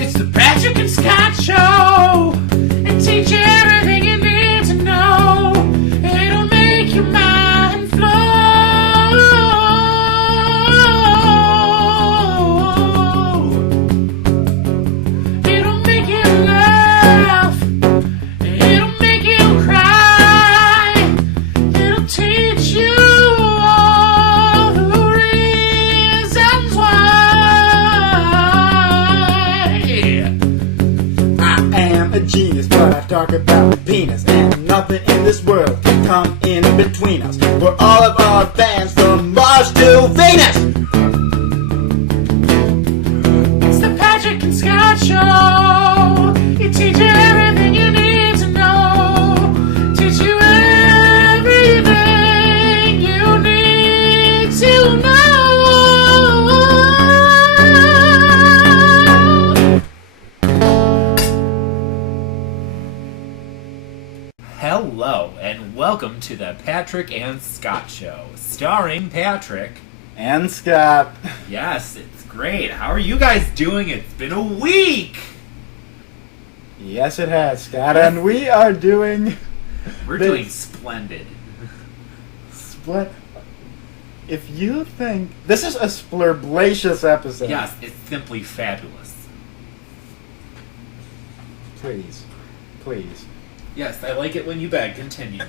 It's the Patrick and Scott Show, and teach you everything you need to know. It'll make your mind flow. It'll make you laugh. It'll make you cry. It'll teach you all the reasons why. I am a genius, but I talk about penis, and nothing in this world can come in between us. We're all of our fans from Mars to Venus. It's the Patrick and Scott Show. It teaches you everything you need to know. Teach you everything you need to know. Hello, and welcome to the Patrick and Scott Show, starring Patrick. And Scott. Yes, it's great. How are you guys doing? It's been a week. Yes, it has, Scott, and we are doing... We're this- doing splendid. Split. If you think... This is a splurblatious episode. Yes, it's simply fabulous. Please. Please. Yes, I like it when you beg. Continue.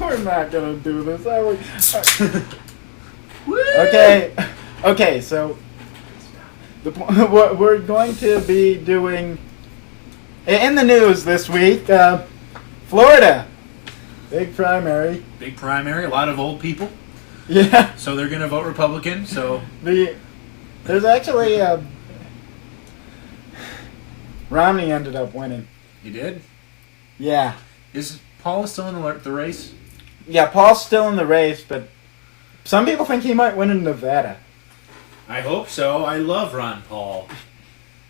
We're not gonna do this, are we? Woo! Okay, so... what we're going to be doing... In the news this week, Florida. Big primary. Big primary, a lot of old people, Yeah. so they're going to vote Republican, so... There's actually... Romney ended up winning. You did? Yeah. Is Paul still in the race? Yeah, Paul's still in the race, but some people think he might win in Nevada. I hope so. I love Ron Paul.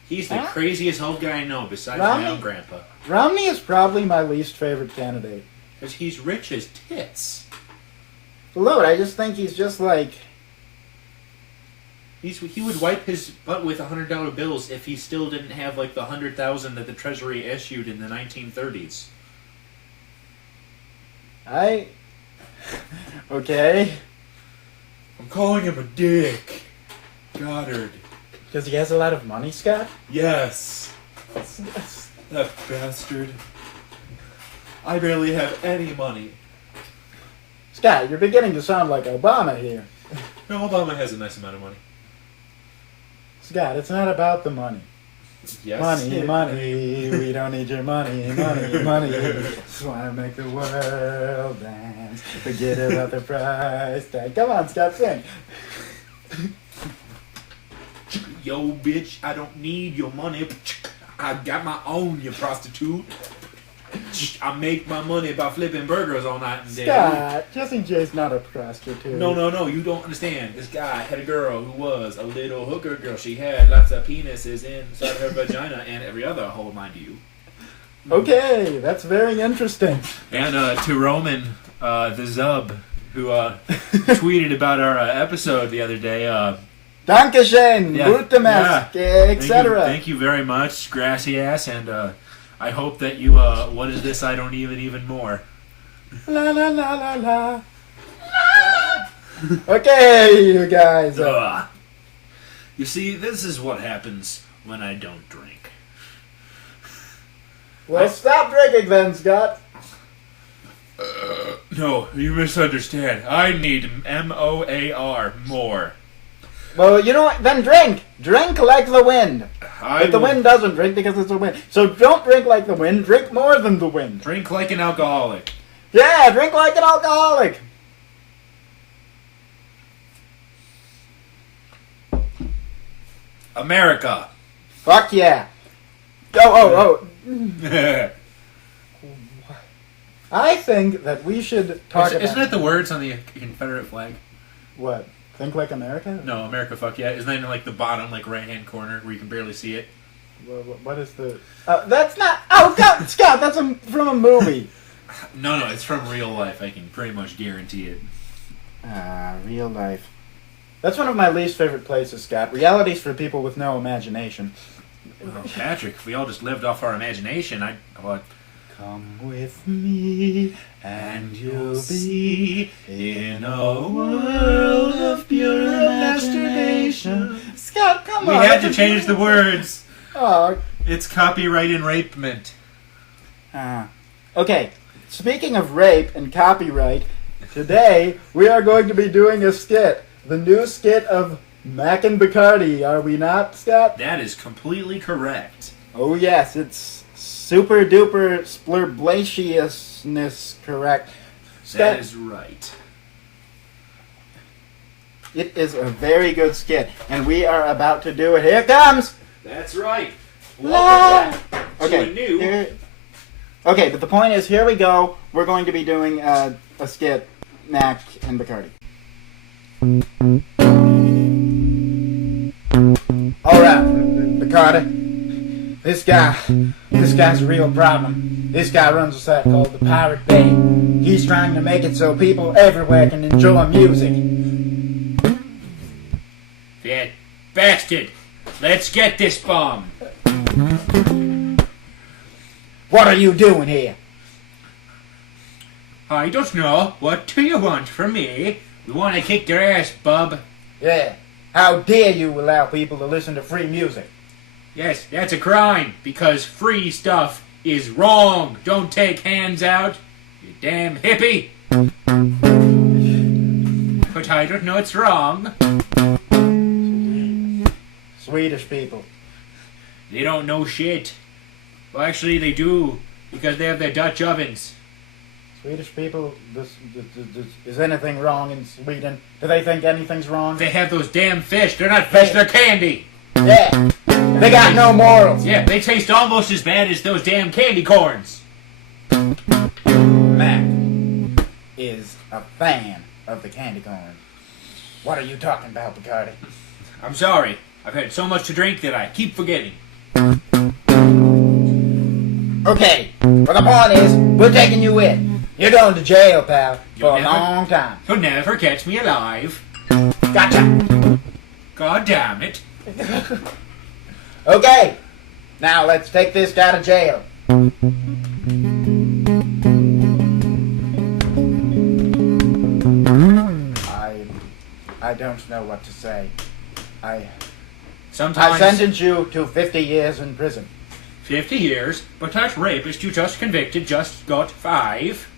He's the Huh? craziest old guy I know, besides my Romney? own grandpa. Romney is probably my least favorite candidate. Because he's rich as tits. Look, I just think he's just like... He would wipe his butt with $100 bills if he still didn't have like the 100,000 that the Treasury issued in the 1930s. Okay. I'm calling him a dick. Goddard. Because he has a lot of money, Scott? Yes. That bastard. I barely have any money. Scott, you're beginning to sound like Obama here. No, Obama has a nice amount of money. Scott, it's not about the money. Yes. Money, we don't need your money. Just want to make the world dance. Forget about the price tag. Come on, Scott, sing. Yo, bitch, I don't need your money. I got my own, you prostitute. I make my money by flipping burgers all night and day. Scott, Jesse J's not a prostitute. No, you don't understand. This guy had a girl who was a little hooker girl. She had lots of penises inside her vagina and every other hole, mind you. Okay, that's very interesting. And to Roman, the Zub, who tweeted about our episode the other day. Dankeschön, Yeah. Gutemask, etc. Thank you very much, grassy ass, and I hope that you, what is this? I don't even more. La la la la la. Okay, you guys. Ugh. You see, this is what happens when I don't drink. Well, stop drinking then, Scott. No, you misunderstand. I need MOAR, more. Well, you know what? Then drink. Drink like the wind. But the will wind doesn't drink because it's a wind. So don't drink like the wind. Drink more than the wind. drink like an alcoholic. Yeah, drink like an alcoholic. America. Fuck yeah. Oh. I think that we should talk about... Isn't that the words on the Confederate flag? What? Think like America? No, America, fuck yeah. Isn't that in like the bottom, like right-hand corner where you can barely see it? What is the... that's not... Oh, God, Scott, that's from a movie. No, it's from real life. I can pretty much guarantee it. Real life. That's one of my least favorite places, Scott. Reality's for people with no imagination. Well, Patrick, if we all just lived off our imagination, I'd... What? Come with me, and you'll be in a world of pure imagination. Scott, come on. We had to change the words. Oh. It's copyright enrapement. Okay, speaking of rape and copyright, today we are going to be doing a skit. The new skit of Mac and Bacardi, are we not, Scott? That is completely correct. Oh yes, it's super duper splurblaciousness correct. That is right. It is a very good skit, and we are about to do it. Here it comes! That's right. Welcome back to a new... Okay, but the point is, here we go. We're going to be doing a skit, Mac and Bacardi. Alright, Bacardi. This guy's a real problem. This guy runs a site called the Pirate Bay. He's trying to make it so people everywhere can enjoy music. That bastard! Let's get this bomb! What are you doing here? I don't know. What do you want from me? We want to kick their ass, bub. Yeah. How dare you allow people to listen to free music? Yes, that's a crime, because free stuff is wrong. Don't take hands out, you damn hippie. But I don't know it's wrong. Swedish people. They don't know shit. Well, actually, they do, because they have their Dutch ovens. Swedish people, is anything wrong in Sweden? Do they think anything's wrong? They have those damn fish. They're not fish, they're candy. Yeah. They got no morals. Yeah, they taste almost as bad as those damn candy corns. Mac is a fan of the candy corn. What are you talking about, Bacardi? I'm sorry. I've had so much to drink that I keep forgetting. Okay, well the point is, we're taking you in. You're going to jail, pal, for a long time. You'll never catch me alive. Gotcha. God damn it. Okay, now let's take this guy to jail. I don't know what to say. I sentence you to 50 years in prison. 50 years? But that rapist you just convicted just got 5.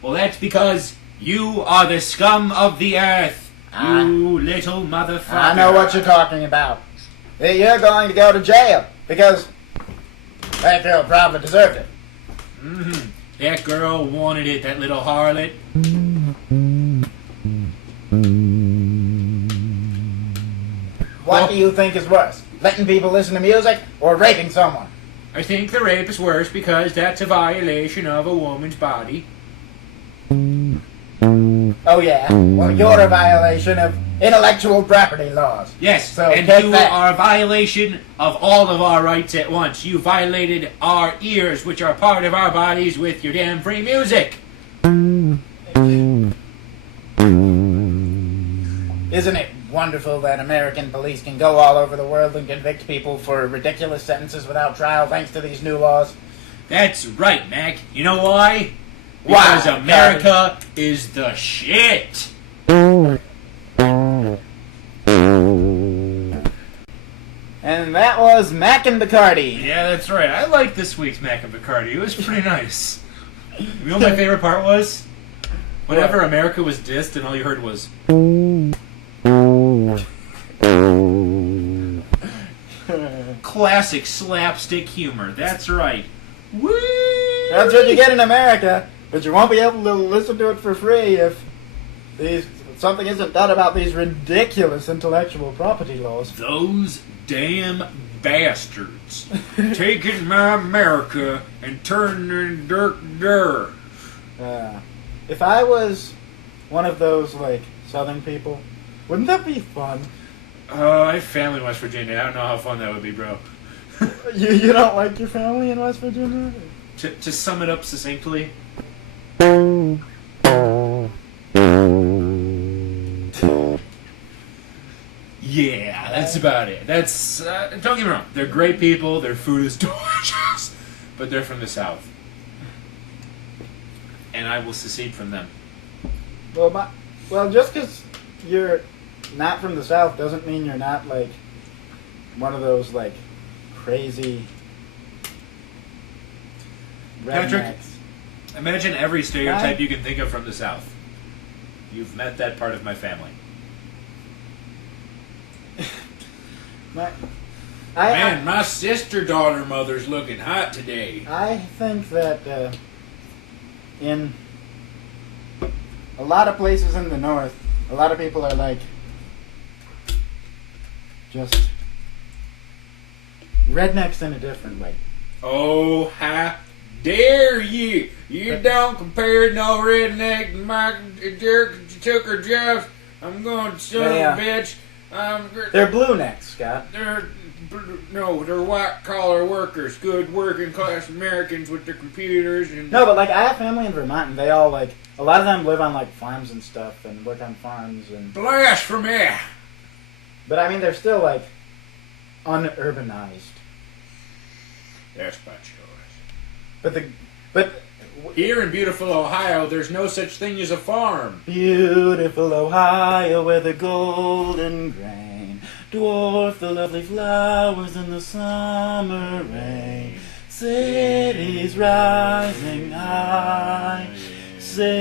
Well, that's because you are the scum of the earth. You little motherfucker. I know what you're talking about. You're going to go to jail because that girl probably deserved it. Mm-hmm. That girl wanted it, that little harlot. What do you think is worse? Letting people listen to music or raping someone? I think the rape is worse because that's a violation of a woman's body. Oh yeah? Well, you're a violation of intellectual property laws. Yes, so and you are a violation of all of our rights at once. You violated our ears, which are part of our bodies, with your damn free music. Isn't it wonderful that American police can go all over the world and convict people for ridiculous sentences without trial thanks to these new laws? That's right, Mac. You know why? Because America is the shit. And that was Mac and Bacardi. Yeah, that's right. I like this week's Mac and Bacardi. It was pretty nice. You know what my favorite part was? Whenever America was dissed and all you heard was... Classic slapstick humor. That's right. Woo! That's what you get in America, but you won't be able to listen to it for free if something isn't done about these ridiculous intellectual property laws. Those damn bastards taking my America and turning dirt. If I was one of those like Southern people, wouldn't that be fun? I have family in West Virginia. I don't know how fun that would be, bro. You don't like your family in West Virginia? To sum it up succinctly. That's about it. That's don't get me wrong. They're great people. Their food is delicious, but they're from the South, and I will secede from them. Well, just because you're not from the South doesn't mean you're not like one of those like crazy Patrick, rednecks. imagine every stereotype you can think of from the South. You've met that part of my family. My sister-daughter mother's looking hot today. I think that in a lot of places in the North, a lot of people are like just rednecks in a different way. Oh, how dare you! You don't compare no redneck to my Tucker Jeff. I'm going to son of a bitch. They're blue necks, Scott. They're white-collar workers, good working-class Americans with their computers. And no, but like I have family in Vermont, and they all like a lot of them live on like farms and stuff, and work on farms and. Blasphemy! But I mean, they're still like unurbanized. That's my choice. But here in beautiful Ohio, there's no such thing as a farm. Beautiful Ohio, where the golden grain dwarf the lovely flowers in the summer rain. Cities rising high, silhouette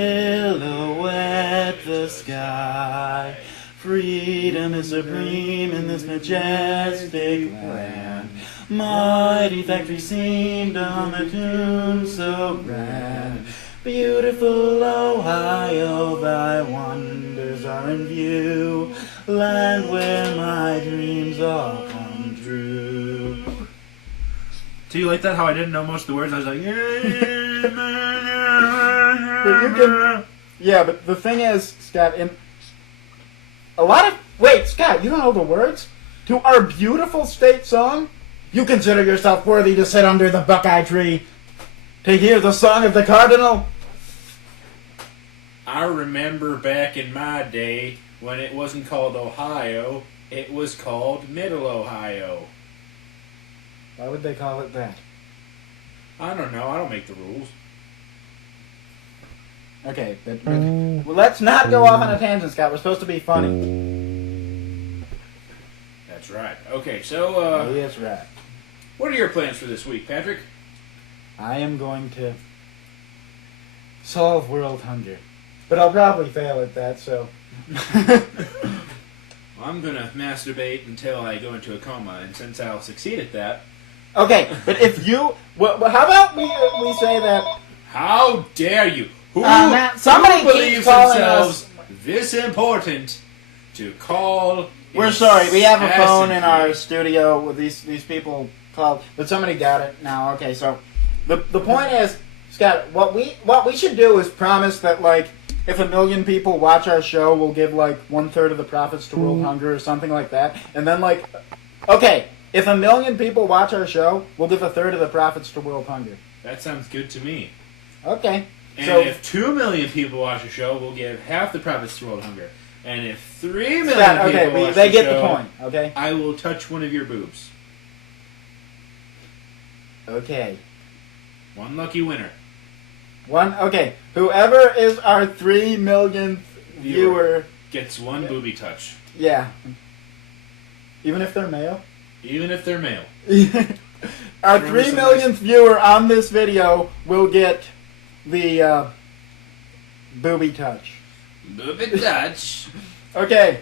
the sky. Freedom is supreme in this majestic land. Mighty factories seemed on the tune so grand. Beautiful Ohio, thy wonders are in view. Land where my dreams all come true. Do you like that? How I didn't know most of the words? I was like, yeah, but the thing is, Scott, Scott, you don't know the words to our beautiful state song? You consider yourself worthy to sit under the Buckeye tree to hear the song of the Cardinal? I remember back in my day when it wasn't called Ohio, it was called Middle Ohio. Why would they call it that? I don't know. I don't make the rules. Okay, but well, let's not go off on a tangent, Scott. We're supposed to be funny. That's right. Okay, so yes, right. What are your plans for this week, Patrick? I am going to solve world hunger, but I'll probably fail at that. So I'm gonna masturbate until I go into a coma, and since I'll succeed at that. Okay, but if you, how about we say that? How dare you? Somebody who believes keeps calling themselves us this important to call? We're sorry, we have a phone in our studio with these people called, but somebody got it now. Okay, so the point is, Scott, what we should do is promise that like if 1 million people watch our show, we'll give like 1/3 of the profits to world hunger or something like that, and then like, okay, if 1 million people watch our show, we'll give 1/3 of the profits to world hunger. That sounds good to me. Okay. And so, if 2 million people watch the show, we'll give half the profits to world hunger. And if 3 million Scott, people watch they the get show, the point. Okay. I will touch one of your boobs. Okay. One lucky winner. Okay. Whoever is our 3 millionth viewer gets one booby touch. Yeah. Even if they're male? Even if they're male. Our 3 millionth viewer on this video will get the booby touch. Booby touch. Okay.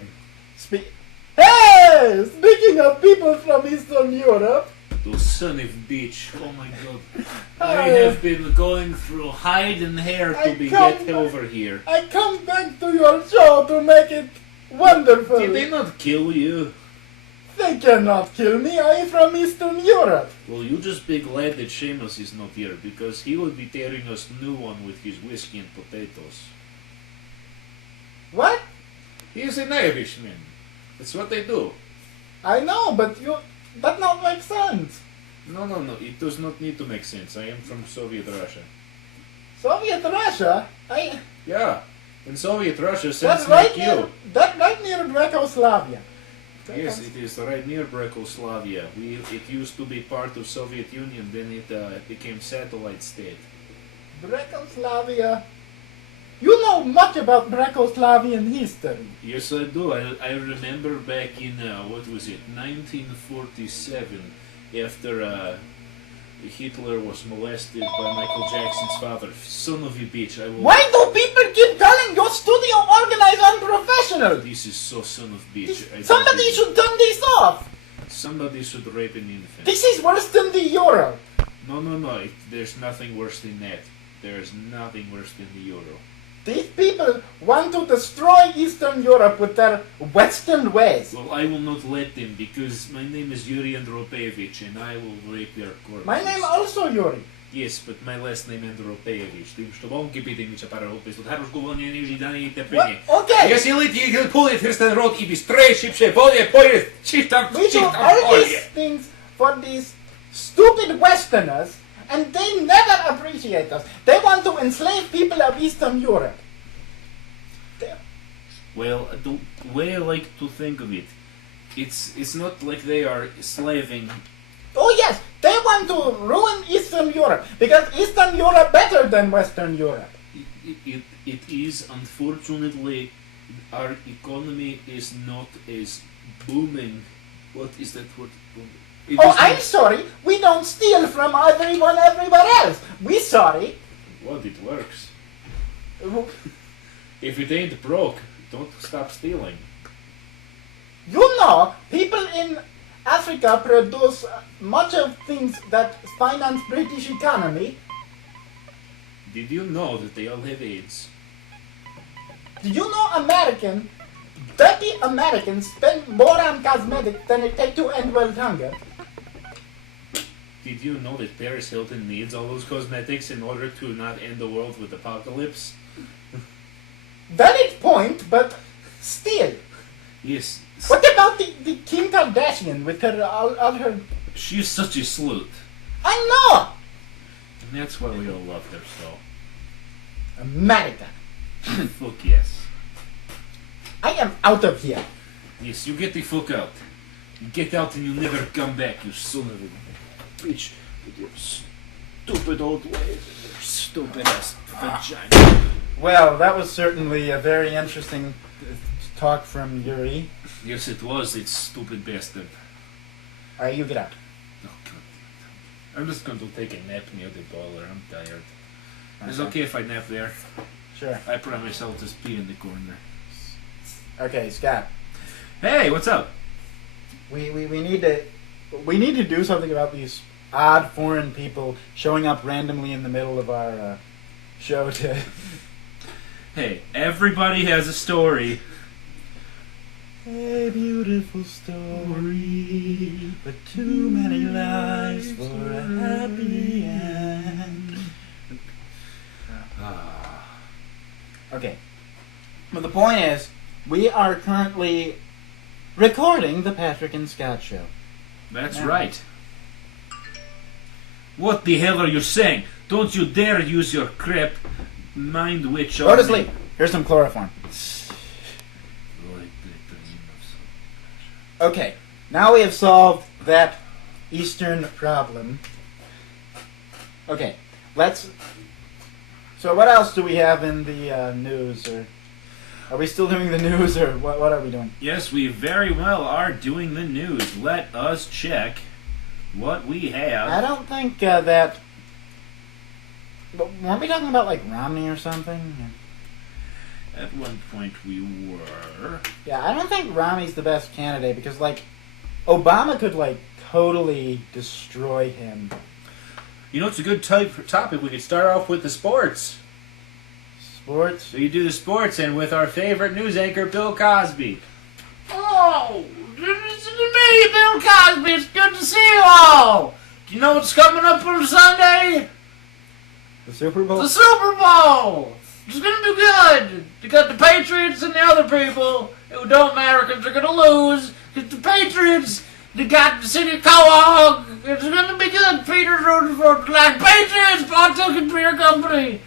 Hey! Speaking of people from Eastern Europe. Those son of bitch. Oh my god. I have been going through hide and hair to get over here. I come back to your show to make it wonderful. Did they not kill you? They cannot kill me. I am from Eastern Europe. Well, you just be glad that Seamus is not here, because he will be tearing us new one with his whiskey and potatoes. What? He is an Irishman. That's what they do. I know, but that not make sense. No, it does not need to make sense. I am from Soviet Russia. Soviet Russia? Yeah, in Soviet Russia, since like you. That's right near Czechoslovakia. Yes, it is right near Czechoslovakia. It used to be part of Soviet Union, then it became satellite state. Czechoslovakia. You know much about Czechoslovakian history. Yes, I do. I remember back in, what was it, 1947, after Hitler was molested by Michael Jackson's father. Son of a bitch, I will... Why do people keep calling your studio organized unprofessional? This is so son of bitch. Somebody should turn this off. Somebody should rape an infant. This is worse than the Euro. No. There's nothing worse than that. There is nothing worse than the Euro. These people want to destroy Eastern Europe with their Western ways. Well, I will not let them, because my name is Yuri Andropevich, and I will rape their corpses. My name also Yuri. Yes, but my last name Andropevich. Tym, że wąki pitimissä parahopis, mutta haruskuvonia niži dani te peni. Okay. Ja silti puolet hirsten rot ibis treshipse voje pojet chitam We do all these things for these stupid Westerners, and they never appreciate us. They want to enslave people of Eastern Europe. Well, the way I like to think of it, it's not like they are slaving. Oh yes, they want to ruin Eastern Europe, because Eastern Europe better than Western Europe. It is, unfortunately, our economy is not as booming. What is that word? It Oh, is I'm not- sorry, we don't steal from everyone everywhere else. We sorry. What, it works. If it ain't broke, don't stop stealing. You know, people in Africa produce much of things that finance British economy. Did you know that they all have AIDS? Do you know dirty Americans spend more on cosmetics than it takes to end world hunger? Did you know that Paris Hilton needs all those cosmetics in order to not end the world with apocalypse? Valid point, but still. Yes. What about the Kim Kardashian with her all her... She's such a slut. I know! And that's why we all love her so. America. Fuck yes. I am out of here. Yes, you get the fuck out. You get out and you never come back, you son of a bitch. With your stupid old ways and your stupid ass vagina. Well, that was certainly a very interesting talk from Yuri. Yes, it was, it's stupid bastard. Alright, you get out. Oh, God. I'm just going to take a nap near the boiler. I'm tired. It's okay if I nap there. Sure. I promise I'll just pee in the corner. Okay, Scott. Hey, what's up? We need to do something about these odd foreign people showing up randomly in the middle of our show to... Hey, everybody has a story. A beautiful story, but too many lies for a happy end. Okay. But the point is, we are currently recording the Patrick and Scott show. That's Yeah. right. What the hell are you saying? Don't you dare use your crap mind witch on Go to me. sleep. Here's some chloroform. Okay, now we have solved that Eastern problem. Okay, so what else do we have in the news? Or are we still doing the news, or what are we doing? Yes, we very well are doing the news. Let us check what we have. I don't think that... But weren't we talking about, like, Romney or something? At one point we were. Yeah, I don't think Romney's the best candidate, because, like, Obama could, like, totally destroy him. You know, it's a good topic. We could start off with the sports. Sports? So you do the sports, and with our favorite news anchor, Bill Cosby. Oh, listen to me, Bill Cosby. It's good to see you all. Do you know what's coming up on Sunday? The Super Bowl? The Super Bowl. It's going to be good. You got the Patriots and the other people who don't matter because they're going to lose. Because the Patriots, they got the city of Quahog. It's going to be good. Peter's rooting for the Black Patriots, Pawtucket Beer Company.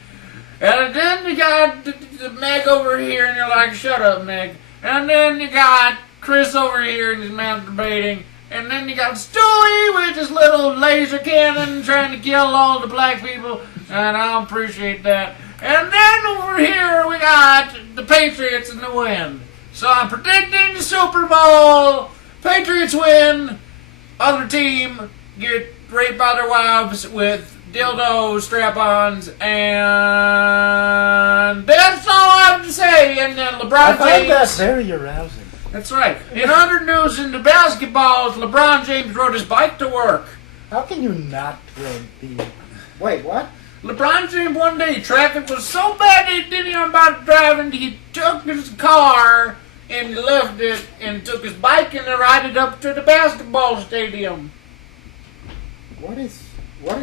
And then you got the Meg over here, and you're like, shut up, Meg. And then you got Chris over here and he's masturbating. And then you got Stewie with his little laser cannon trying to kill all the black people. And I appreciate that. And then over here we got the Patriots in the win. So I'm predicting the Super Bowl. Patriots win. Other team get raped by their wives with dildo strap-ons. And that's all I have to say. And then LeBron I James. find that very arousing. That's right. In other news in the basketballs, LeBron James rode his bike to work. How can you not the... Wait, what? LeBron James one day, traffic was so bad he didn't even bother driving. He took his car and he left it and took his bike and ride it up to the basketball stadium. What is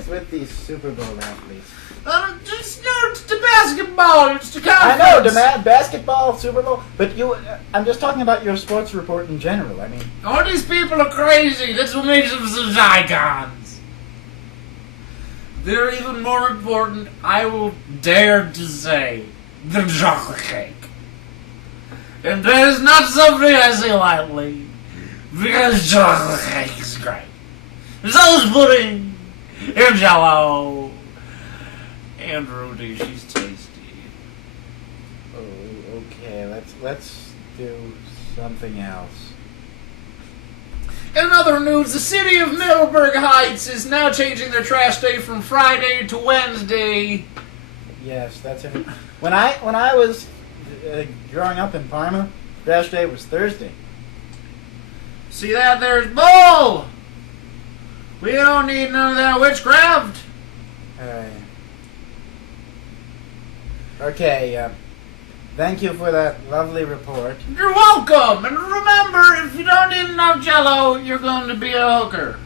with these Super Bowl athletes? It's the basketball. It's the I conference. know, basketball, Super Bowl, but I'm just talking about your sports report in general. I mean, All these people are crazy. That's what makes them such icons. They're even more important, I will dare to say, than chocolate cake. And that is not something I say lightly, because chocolate cake is great. So is pudding, and Jell-O, and Rudy, she's tasty. oh, okay, let's do something else. In other news, the city of Middleburg Heights is now changing their trash day from Friday to Wednesday. Yes, that's it. When I was growing up in Parma, trash day was Thursday. See that? There's Bull! We don't need none of that witchcraft. Okay, thank you for that lovely report. You're welcome. And remember, if you don't eat enough Jell-O, you're going to be a hooker.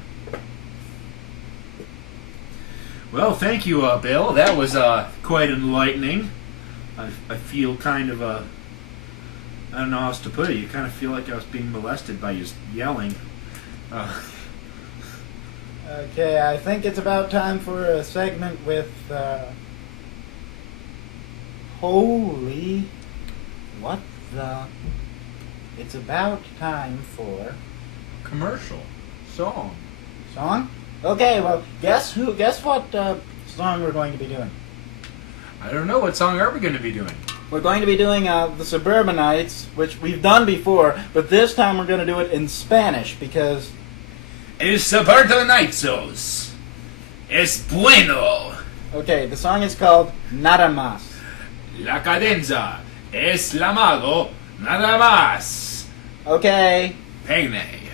Well, thank you, Bill. That was quite enlightening. I feel kind of I don't know how else to put it. You kind of feel like I was being molested by you yelling. Okay, I think it's about time for a segment with, holy, what the, it's about time for Commercial. Song. song? Okay, well, guess what, song we're going to be doing? I don't know. What song are we going to be doing? We're going to be doing, the Suburbanites, which we've done before, but this time we're going to do it in Spanish, because... El Suburbanites es bueno. Okay, the song is called Nada Más. La cadenza es llamado nada más. Okay. Pene.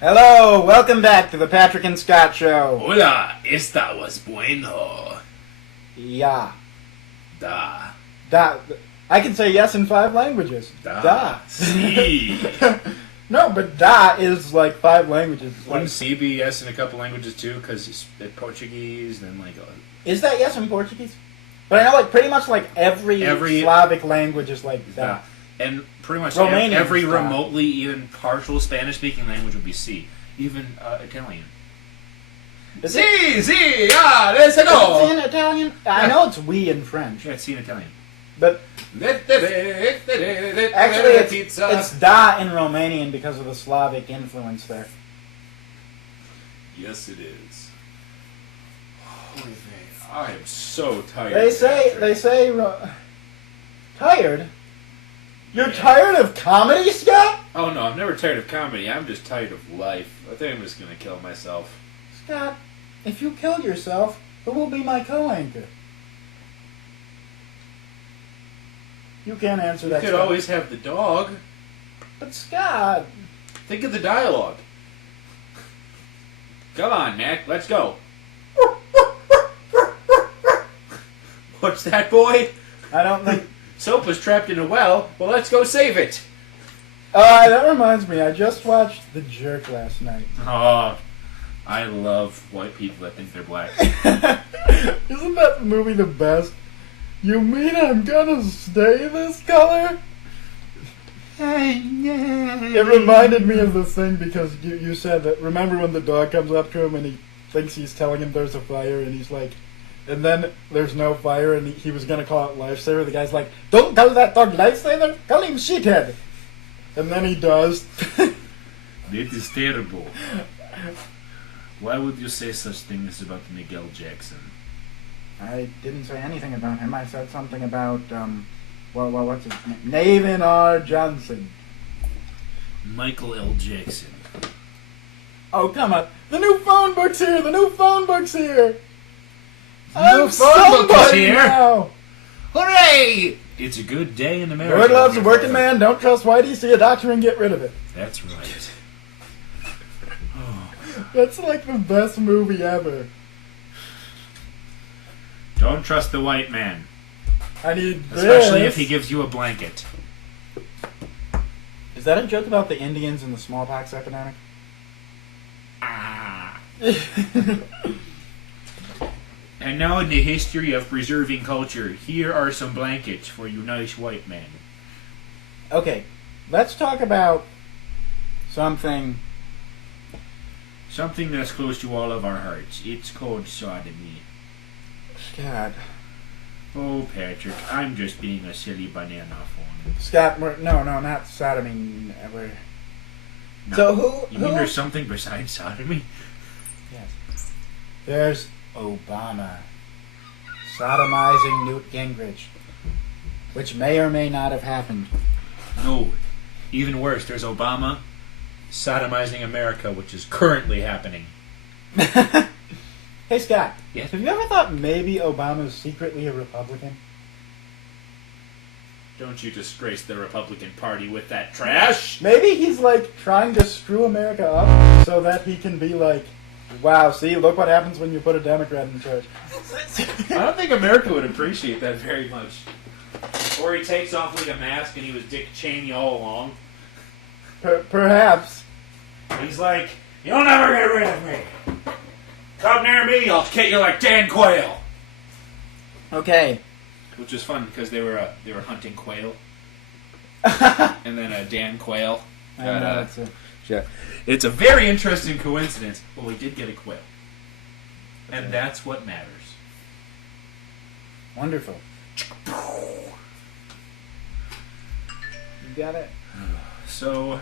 Hello, welcome back to the Patrick and Scott Show. Hola, esta was bueno. Yeah. Da. Da. I can say yes in 5 languages. Da. Si. No, but da is like 5 languages. Wouldn't C be yes in a couple languages too? Because it's Portuguese and like. Is that yes in Portuguese? But I know like pretty much like every Slavic language is like da. And pretty much Romanian every is da. remotely even partial Spanish-speaking language would be C. Even Italian. Is Si, let's it go. in Italian? I know it's we in French. Yeah, it's C in Italian. But actually it's da in Romanian because of the Slavic influence there. Yes, it is. Holy man, I am so tired. They say tired? You're tired of comedy, Scott? Oh no, I'm never tired of comedy. I'm just tired of life. I think I'm just gonna kill myself. Scott, if you kill yourself, who will be my co-anchor? You can't answer that. You could Scott. always have the dog. But Scott, Think of the dialogue. Come on, Mac, let's go. What's that, boy? I don't think. Soap was trapped in a well. Well, let's go save it. That reminds me. I just watched The Jerk last night. Oh, I love white people that think they're black. Isn't that movie the best? You mean I'm gonna stay this color? It reminded me of the thing because you said that. Remember when the dog comes up to him and he thinks he's telling him there's a fire and he's like, and then there's no fire and he was gonna call it lifesaver. The guy's like, don't call that dog lifesaver, call him shithead. And then he does. That is terrible. Why would you say such things about Miguel Jackson? I didn't say anything about him. I said something about, what's his name? Navin R. Johnson. Michael L. Jackson. Oh, come on. The new phone book's here! The new phone book's here! New phone book is here! Now. Hooray! It's a good day in America. Lord loves a working man. Don't trust Whitey. See a doctor and get rid of it. That's right. That's like the best movie ever. Don't trust the white man. I need Especially this. if he gives you a blanket. Is that a joke about the Indians and the smallpox epidemic? Ah. And now in the history of preserving culture, here are some blankets for you nice white men. Okay, let's talk about something. Something that's close to all of our hearts. It's called sodomy. God. Oh, Patrick, I'm just being a silly banana phone. Scott, no, not sodomy. We're... No. So who? You mean there's something besides sodomy? Yes. There's Obama sodomizing Newt Gingrich, which may or may not have happened. No. Even worse, there's Obama sodomizing America, which is currently happening. Hey, Scott. Yes? Have you ever thought maybe Obama's secretly a Republican? Don't you disgrace the Republican Party with that trash! Maybe he's like trying to screw America up so that he can be like, wow, see, look what happens when you put a Democrat in charge. I don't think America would appreciate that very much. Or he takes off like a mask and he was Dick Cheney all along. Perhaps. He's like, you'll never get rid of me. Come near me, I'll get you like Dan Quayle. Okay. Which is fun because they were hunting quail, and then Dan Quayle. I know, It's a very interesting coincidence. Well, we did get a quail, and that's what matters. Wonderful. You got it. So,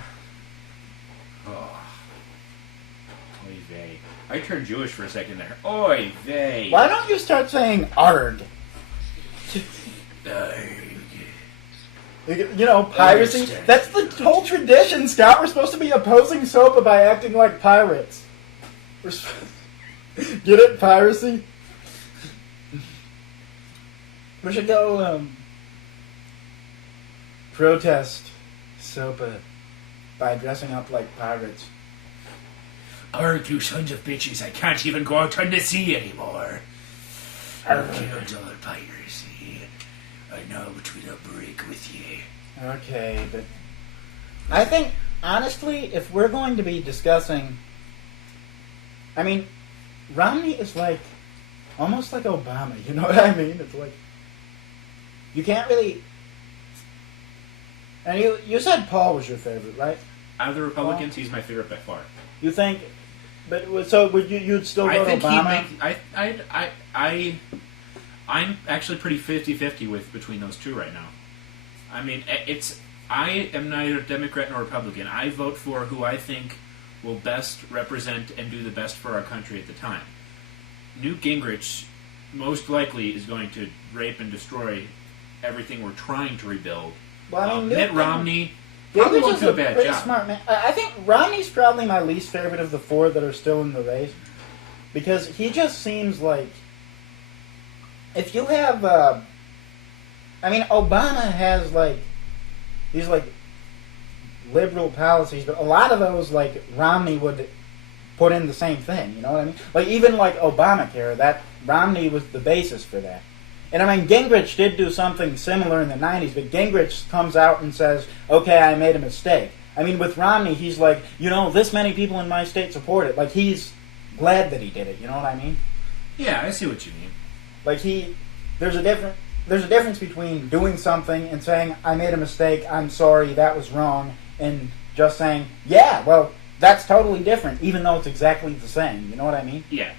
oy vey. I turned Jewish for a second there. Oy vey. Why don't you start saying arg? You know, piracy. Understand. That's the whole tradition, Scott. We're supposed to be opposing SOPA by acting like pirates. Get it? Piracy? We should go, protest SOPA by dressing up like pirates. Arg, you sons of bitches, I can't even go out on the sea anymore. I've killed all piracy. I know it will break with ye. Okay, but I think, honestly, if we're going to be discussing... I mean, Romney is like, almost like Obama, you know what I mean? It's like, you can't really... And you said Paul was your favorite, right? Out of the Republicans, he's my favorite by far. You think... But so would you'd still go to Obama? I'm actually pretty 50-50 between those two right now. I mean, I am neither Democrat nor Republican. I vote for who I think will best represent and do the best for our country at the time. Newt Gingrich most likely is going to rape and destroy everything we're trying to rebuild. Well, I mean, Mitt Romney probably won't do a bad job. Smart man. I think Romney's probably my least favorite of the four that are still in the race, because he just seems like, if you have, I mean, Obama has like these like liberal policies, but a lot of those like Romney would put in the same thing. You know what I mean? Like even like Obamacare, that Romney was the basis for that. And I mean, Gingrich did do something similar in the 90s, but Gingrich comes out and says, okay, I made a mistake. I mean, with Romney, he's like, you know, this many people in my state support it. Like, he's glad that he did it, you know what I mean? Yeah, I see what you mean. Like, there's a difference between doing something and saying, I made a mistake, I'm sorry, that was wrong, and just saying, yeah, well, that's totally different, even though it's exactly the same, you know what I mean? Yeah.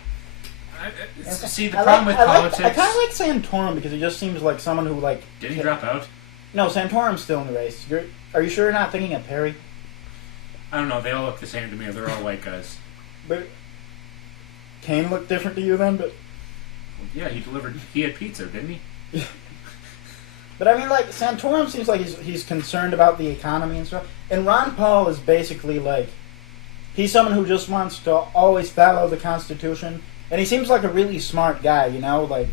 See, the problem with politics... I kind of like Santorum because he just seems like someone who, like... Did he drop out? No, Santorum's still in the race. Are you sure you're not thinking of Perry? I don't know, they all look the same to me. They're all white guys. But Kane looked different to you then, but... Well, yeah, he had pizza, didn't he? But I mean, like, Santorum seems like he's concerned about the economy and stuff. And Ron Paul is basically like... He's someone who just wants to always follow the Constitution... And he seems like a really smart guy, you know, like...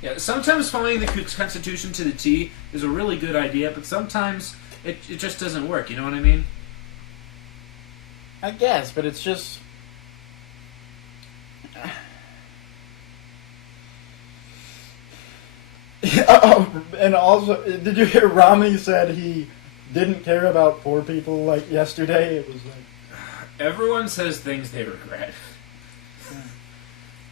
Yeah, sometimes following the Constitution to the T is a really good idea, but sometimes it just doesn't work, you know what I mean? I guess, but it's just... Oh, and also, did you hear Romney said he didn't care about poor people, like, yesterday? It was like... Everyone says things they regret.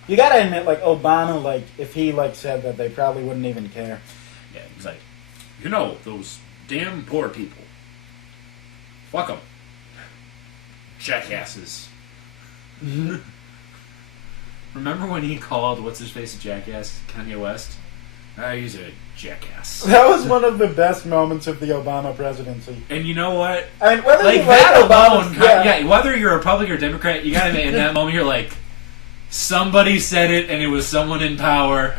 You gotta admit, like, Obama, like, if he, like, said that, they probably wouldn't even care. Yeah, he's like, you know, those damn poor people. Fuck them. Jackasses. Remember when he called, what's-his-face a jackass? Kanye West? He's a jackass. That was one of the best moments of the Obama presidency. And you know what? I mean, whether like, that alone, yeah, whether you're a Republican or Democrat, you gotta admit, in that moment, you're like... Somebody said it, and it was someone in power.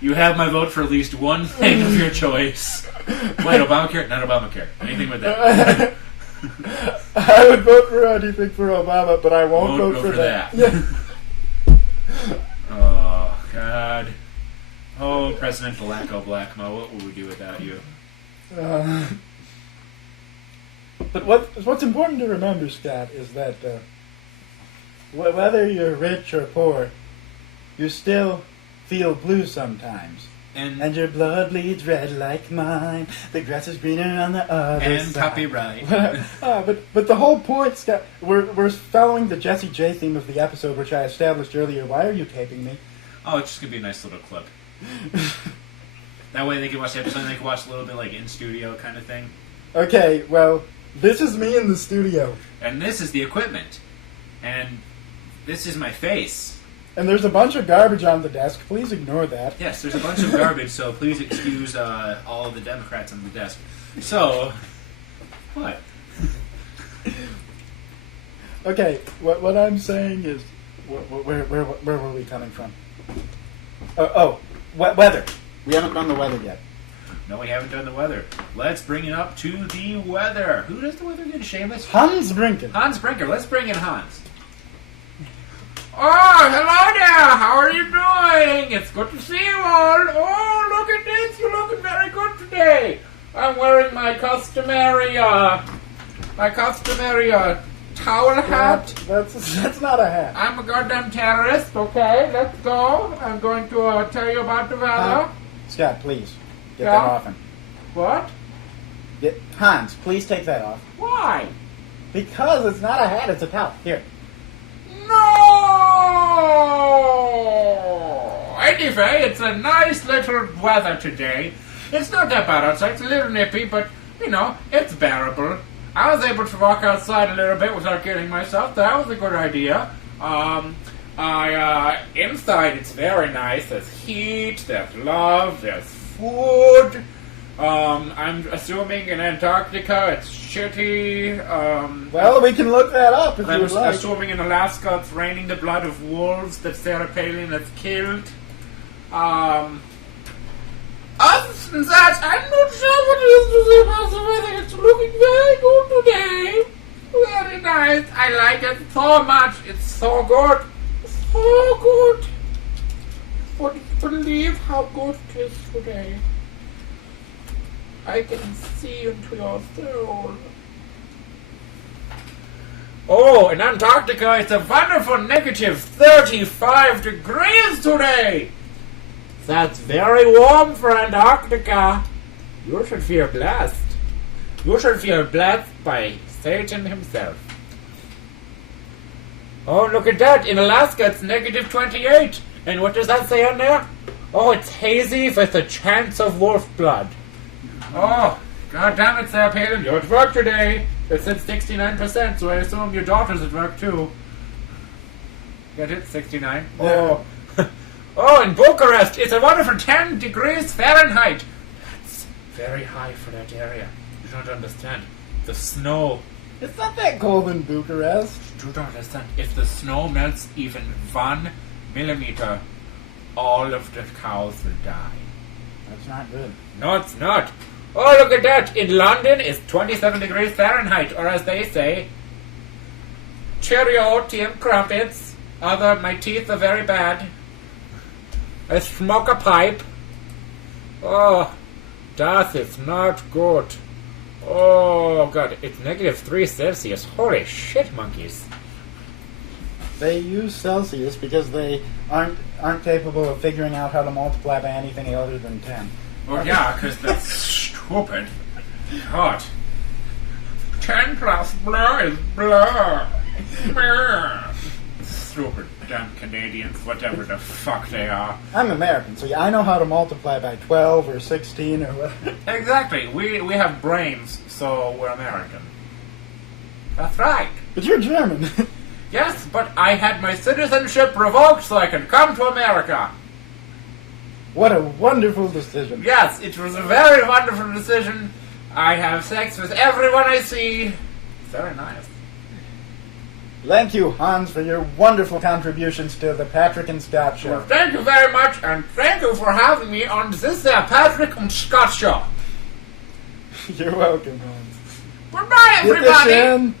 You have my vote for at least one thing of your choice. Wait, Obamacare? Not Obamacare. Anything with that. I would vote for anything for Obama, but I won't vote for that. Yeah. Oh, God. Oh, President-elect Blackmo, what would we do without you? But what's important to remember, Scott, is that... whether you're rich or poor, you still feel blue sometimes. And your blood bleeds red like mine. The grass is greener on the other side. And copyright. But the whole point, Scott, we're following the Jesse J theme of the episode, which I established earlier. Why are you taping me? Oh, it's just going to be a nice little clip. That way they can watch the episode and they can watch a little bit like in studio kind of thing. Okay, well, this is me in the studio. And this is the equipment. And... this is my face. And there's a bunch of garbage on the desk. Please ignore that. Yes, there's a bunch of garbage, so please excuse all of the Democrats on the desk. So, what? Okay, what I'm saying is, where were we coming from? Weather. We haven't done the weather yet. No, we haven't done the weather. Let's bring it up to the weather. Who does the weather get? Shameless? Hans Brinken. Hans Brinker. Let's bring in Hans. Oh, hello there. How are you doing? It's good to see you all. Oh, look at this. You're looking very good today. I'm wearing my customary towel hat. That's not a hat. I'm a goddamn terrorist. Okay, let's go. I'm going to tell you about the weather. Scott, please get Yeah? that off him. What? Hans, please take that off. Why? Because it's not a hat, it's a towel. Here. No! Anyway, it's a nice little weather today. It's not that bad outside. It's a little nippy, but, you know, it's bearable. I was able to walk outside a little bit without killing myself. That was a good idea. Inside it's very nice. There's heat, there's love, there's food. I'm assuming in Antarctica it's shitty. Well, we can look that up if you I'm would like. assuming in Alaska it's raining the blood of wolves that Sarah Palin has killed. Other than that, I'm not sure what it is to say about the weather. It's looking very good today. Very nice. I like it so much. It's so good. So good. Would you believe how good it is today? I can see into your soul. Oh, in Antarctica it's a wonderful negative 35 degrees today. That's very warm for Antarctica. You should feel blessed. You should feel blessed by Satan himself. Oh, look at that. In Alaska it's negative 28. And what does that say on there? Oh, it's hazy with a chance of wolf blood. Oh, god damn it, Sarah Palin. You're at work today. It said 69%, so I assume your daughter's at work too. Get it? 69? Oh. Oh, in Bucharest, it's a wonderful 10 degrees Fahrenheit. That's very high for that area. You don't understand. The snow. It's not that cold in Bucharest. You don't understand. If the snow melts even 1 millimeter, all of the cows will die. That's not good. No, it's not. Oh, look at that. In London, it's 27 degrees Fahrenheit, or as they say, cheerio, Tim Crumpets. Although my teeth are very bad. I smoke a pipe. Oh, that is not good. Oh, God, it's negative 3 Celsius. Holy shit, monkeys. They use Celsius because they aren't capable of figuring out how to multiply by anything other than 10. Oh, yeah, because that's stupid. God. 10 plus blah is blah. Stupid damn Canadians, whatever the fuck they are. I'm American, so I know how to multiply by 12 or 16 or whatever. Exactly. We have brains, so we're American. That's right. But you're German. Yes, but I had my citizenship revoked so I could come to America. What a wonderful decision. Yes, it was a very wonderful decision. I have sex with everyone I see. Very nice. Thank you, Hans, for your wonderful contributions to the Patrick and Scott show. Well, thank you very much, and thank you for having me on this Patrick and Scott show. You're welcome, Hans. Goodbye, Get this everybody. in.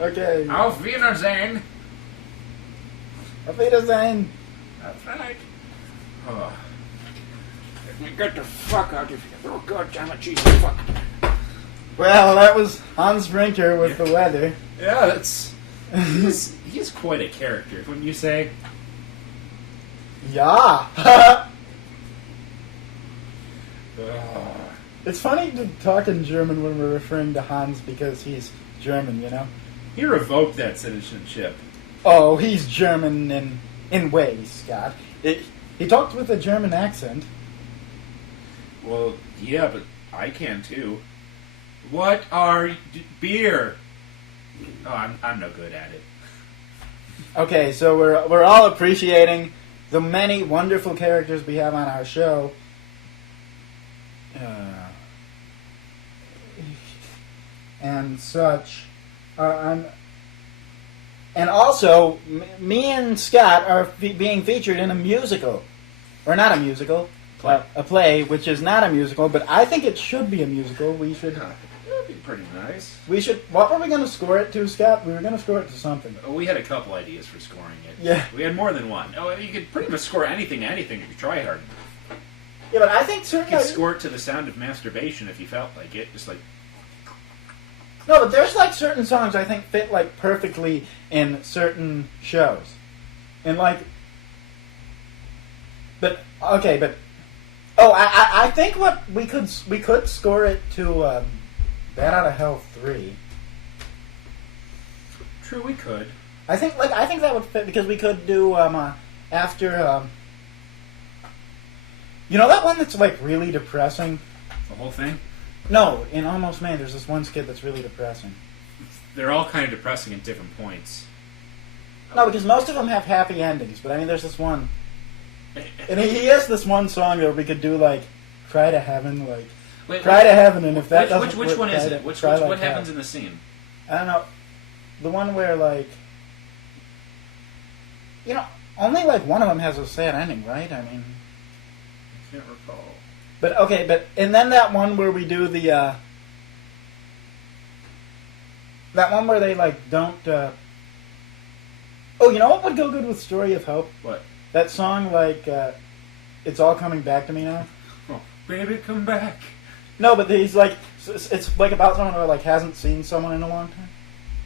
Okay. Auf Wiedersehen. Auf Wiedersehen. That's right. Oh. Let me get the fuck out of here. Oh, God damn it, Jesus fuck. Well, that was Hans Brinker with the weather. Yeah, that's... He's quite a character, wouldn't you say? Yeah. Oh. It's funny to talk in German when we're referring to Hans because he's German, you know? He revoked that citizenship. Oh, he's German in ways, Scott. He talked with a German accent. Well, yeah, but I can too. What are... beer? Oh, I'm no good at it. Okay, so we're all appreciating the many wonderful characters we have on our show. And such. And also, me and Scott are being featured in a musical. Or not a musical. A play, which is not a musical, but I think it should be a musical. We should... That'd be pretty nice. We should... What were we going to score it to, Scott? We were going to score it to something. Oh, we had a couple ideas for scoring it. Yeah. We had more than one. Oh, you could pretty much score anything to anything if you try hard. Yeah, but I think You certainly... could score it to the sound of masturbation if you felt like it. Just like... No, but there's like certain songs I think fit like perfectly in certain shows, and like, but okay, but I think what we could score it to Bat Out of Hell 3. True, we could. I think that would fit because we could do after you know that one that's like really depressing. The whole thing. No, in Almost Maine, there's this one skit that's really depressing. They're all kind of depressing at different points. No, because most of them have happy endings, but I mean, there's this one, and he has this one song that we could do like "Cry to Heaven," like "Cry to Heaven," and if that doesn't which work, one is it? What happens in the scene? I don't know. The one where like, you know, only like one of them has a sad ending, right? I mean, I can't recall. But okay, and then that one where we do the that one where they like don't. Oh, you know what would go good with "Story of Hope"? What? That song like "It's All Coming Back to Me Now." Oh, baby, come back. No, but he's like it's like about someone who like hasn't seen someone in a long time.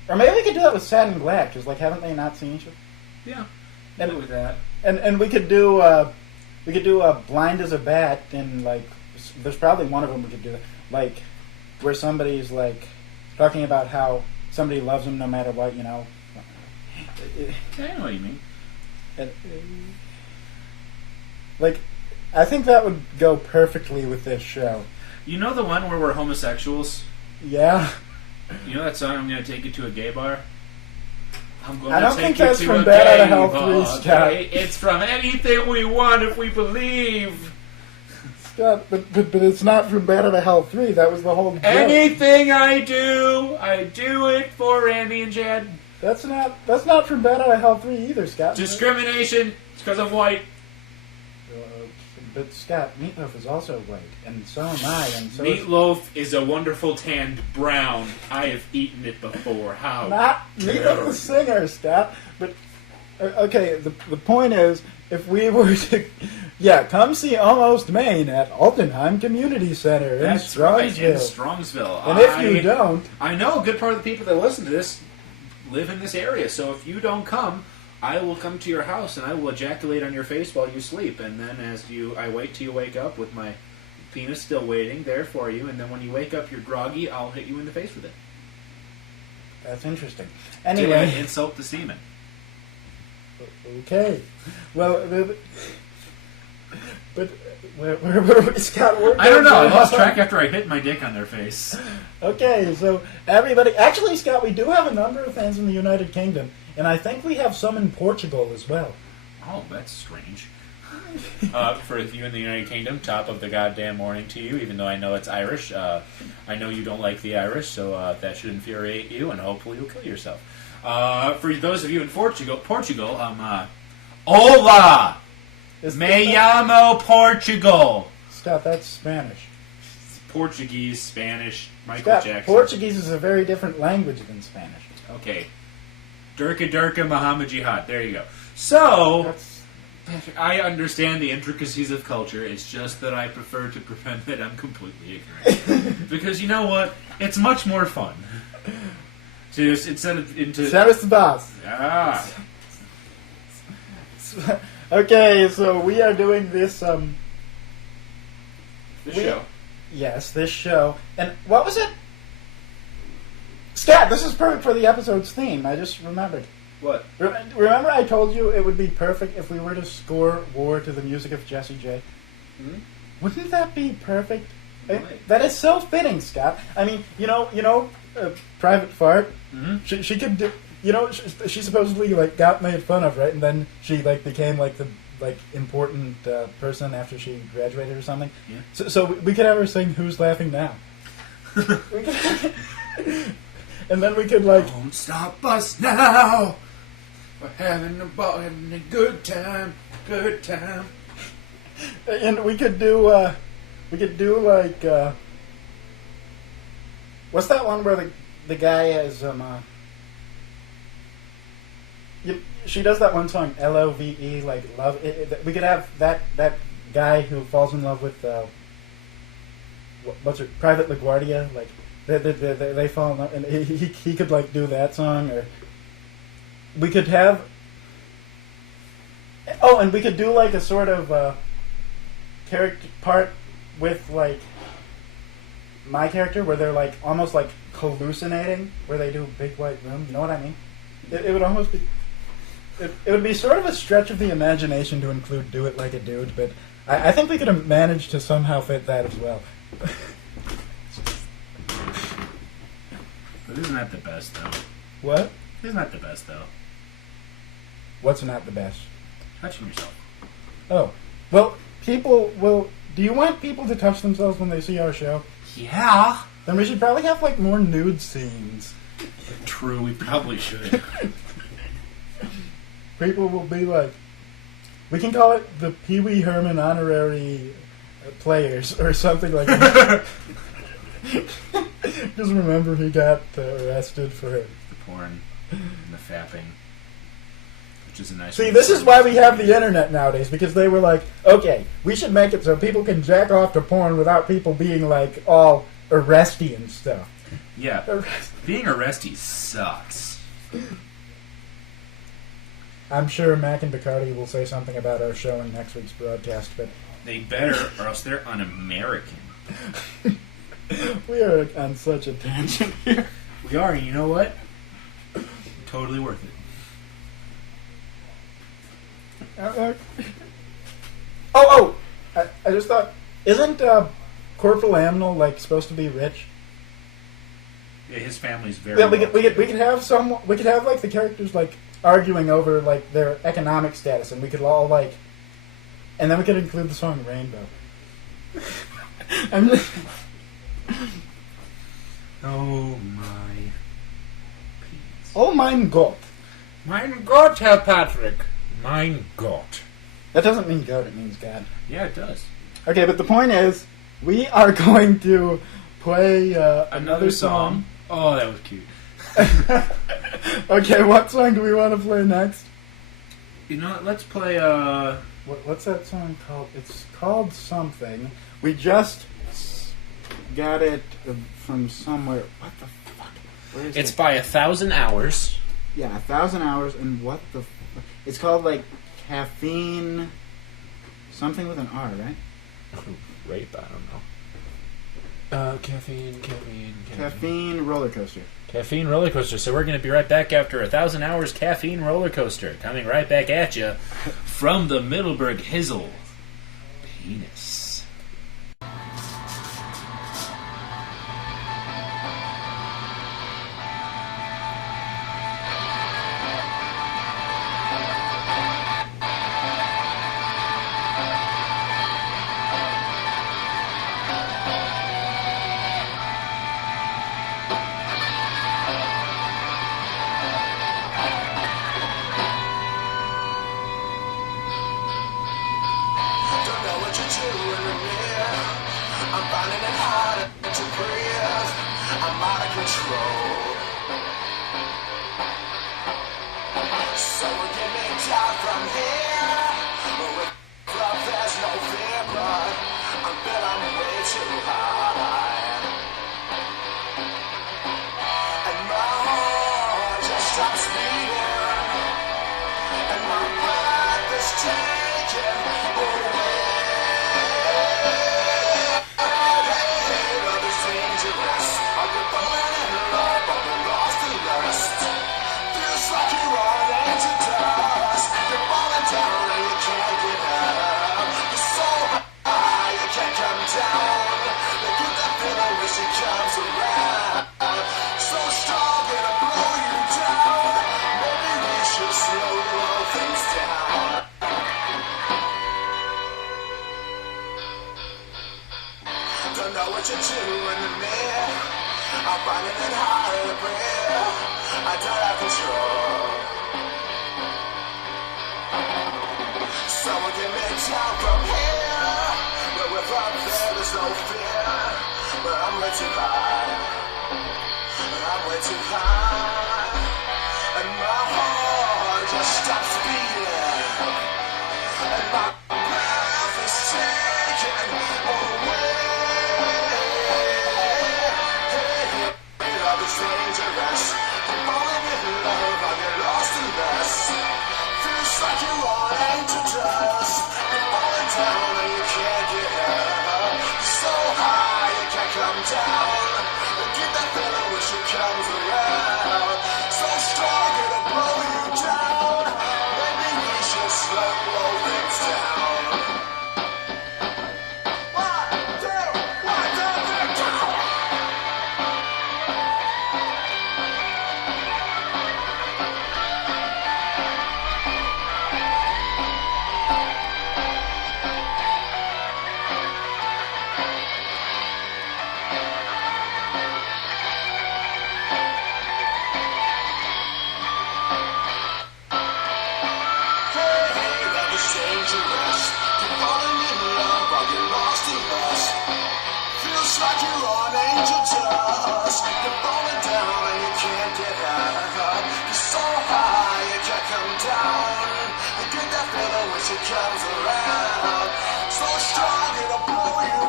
Or maybe we could do that with "Sad and Glad" because like haven't they not seen each other? Yeah, and with that. And we could do "Blind as a Bat" and like there's probably one of them we could do like where somebody's like talking about how somebody loves them no matter what, you know. I know what you mean. And, like, I think that would go perfectly with this show. You know the one where we're homosexuals? Yeah. You know that song, "I'm Gonna Take You to a Gay Bar"? I don't think that's from Bat Out of Hell 3, Scott. It's from Anything We Want If We Believe. Scott, but it's not from Bat Out of Hell 3. That was the whole joke. Anything I do it for Andy and Chad. That's not from Bat Out of Hell 3 either, Scott. Discrimination. It's because I'm white. But Scott, Meatloaf is also white, and so am I. And so Meatloaf is a wonderful tanned brown. I have eaten it before. How? Not Meatloaf the singer, Scott. But okay, the point is, if we were to, come see Almost Maine at Altenheim Community Center in Strongsville. Right, in Strongsville. And if you don't, I know a good part of the people that listen to this live in this area. So if you don't come, I will come to your house and I will ejaculate on your face while you sleep, and then I wait till you wake up with my penis still waiting there for you, and then when you wake up you're groggy, I'll hit you in the face with it. That's interesting. Anyway, to insult the semen. Okay. Well, but where Scott? I don't know. I lost track after I hit my dick on their face. Okay, so everybody. Actually, Scott, we do have a number of fans in the United Kingdom. And I think we have some in Portugal as well. Oh, that's strange. For you in the United Kingdom, top of the goddamn morning to you, even though I know it's Irish. I know you don't like the Irish, so that should infuriate you, and hopefully you'll kill yourself. For those of you in Portugal, Hola! Me llamo Portugal! Scott, that's Spanish. It's Portuguese, Spanish, Michael Scott, Jackson. Portuguese is a very different language than Spanish. Okay. Durka Durka Muhammad Jihad. There you go. So, I understand the intricacies of culture. It's just that I prefer to pretend that I'm completely ignorant. Because you know what? It's much more fun. To just, instead of into... Service the boss. Ah. Okay, so we are doing this, show. Yes, this show. And what was it? Scott, this is perfect for the episode's theme. I just remembered. What? Remember I told you it would be perfect if we were to score War to the music of Jessie J? Hmm? Wouldn't that be perfect? Right. That is so fitting, Scott. I mean, Private Fart. Mm-hmm. She could do. She supposedly got made fun of, right? And then she became the important person after she graduated or something. Yeah. So we could have her sing "Who's Laughing Now." And then we could Don't stop us now. We're having a good time, good time. And we could do what's that one where the guy has she does that one song Love, love. We could have that guy who falls in love with what's her Private LaGuardia, They fall in love, and he could like do that song, or we could have. Oh, and we could do like a sort of character part with like my character, where they're like almost like hallucinating, where they do big white room. You know what I mean? It would almost be. It would be sort of a stretch of the imagination to include "Do It Like a Dude," but I think we could have managed to somehow fit that as well. But isn't that the best, though? What? Isn't that the best, though? What's not the best? Touching yourself. Oh, well, people will. Do you want people to touch themselves when they see our show? Yeah. Then we should probably have like more nude scenes. True, we probably should. People will be like, we can call it the Pee Wee Herman honorary players or something like that. Just remember he got arrested for it. The porn and the fapping. Which is a nice. See, this is why we have the internet nowadays, because they were like, okay, we should make it so people can jack off to porn without people being like all arresty and stuff. Yeah. Being arresty sucks. I'm sure Mac and Bacardi will say something about our show in next week's broadcast, but They better, or else they're un-American. we are on such a tangent here. We are, and you know what? Totally worth it. I just thought, isn't Corporal Amnel like supposed to be rich? Yeah, his family's very. Yeah, we could have like the characters like arguing over like their economic status, and we could all like, and then we could include the song Rainbow. Oh my. Penis. Oh mein Gott. Mein Gott, Herr Patrick. Mein Gott. That doesn't mean God, it means God. Yeah, it does. Okay, but the point is, we are going to play Another song. Oh, that was cute. Okay, what song do we want to play next? You know what? Let's play, What's that song called? It's called something. We just got it from somewhere. What the fuck? Where is It's it? by 1,000 Hours. Yeah, 1,000 Hours, and what the it's called like Caffeine something with an R, right? Rape, I don't know. Caffeine Roller Coaster. Caffeine roller coaster. So we're going to be right back after 1,000 Hours caffeine roller coaster. Coming right back at you from the Middleburg Hizzle. Penis.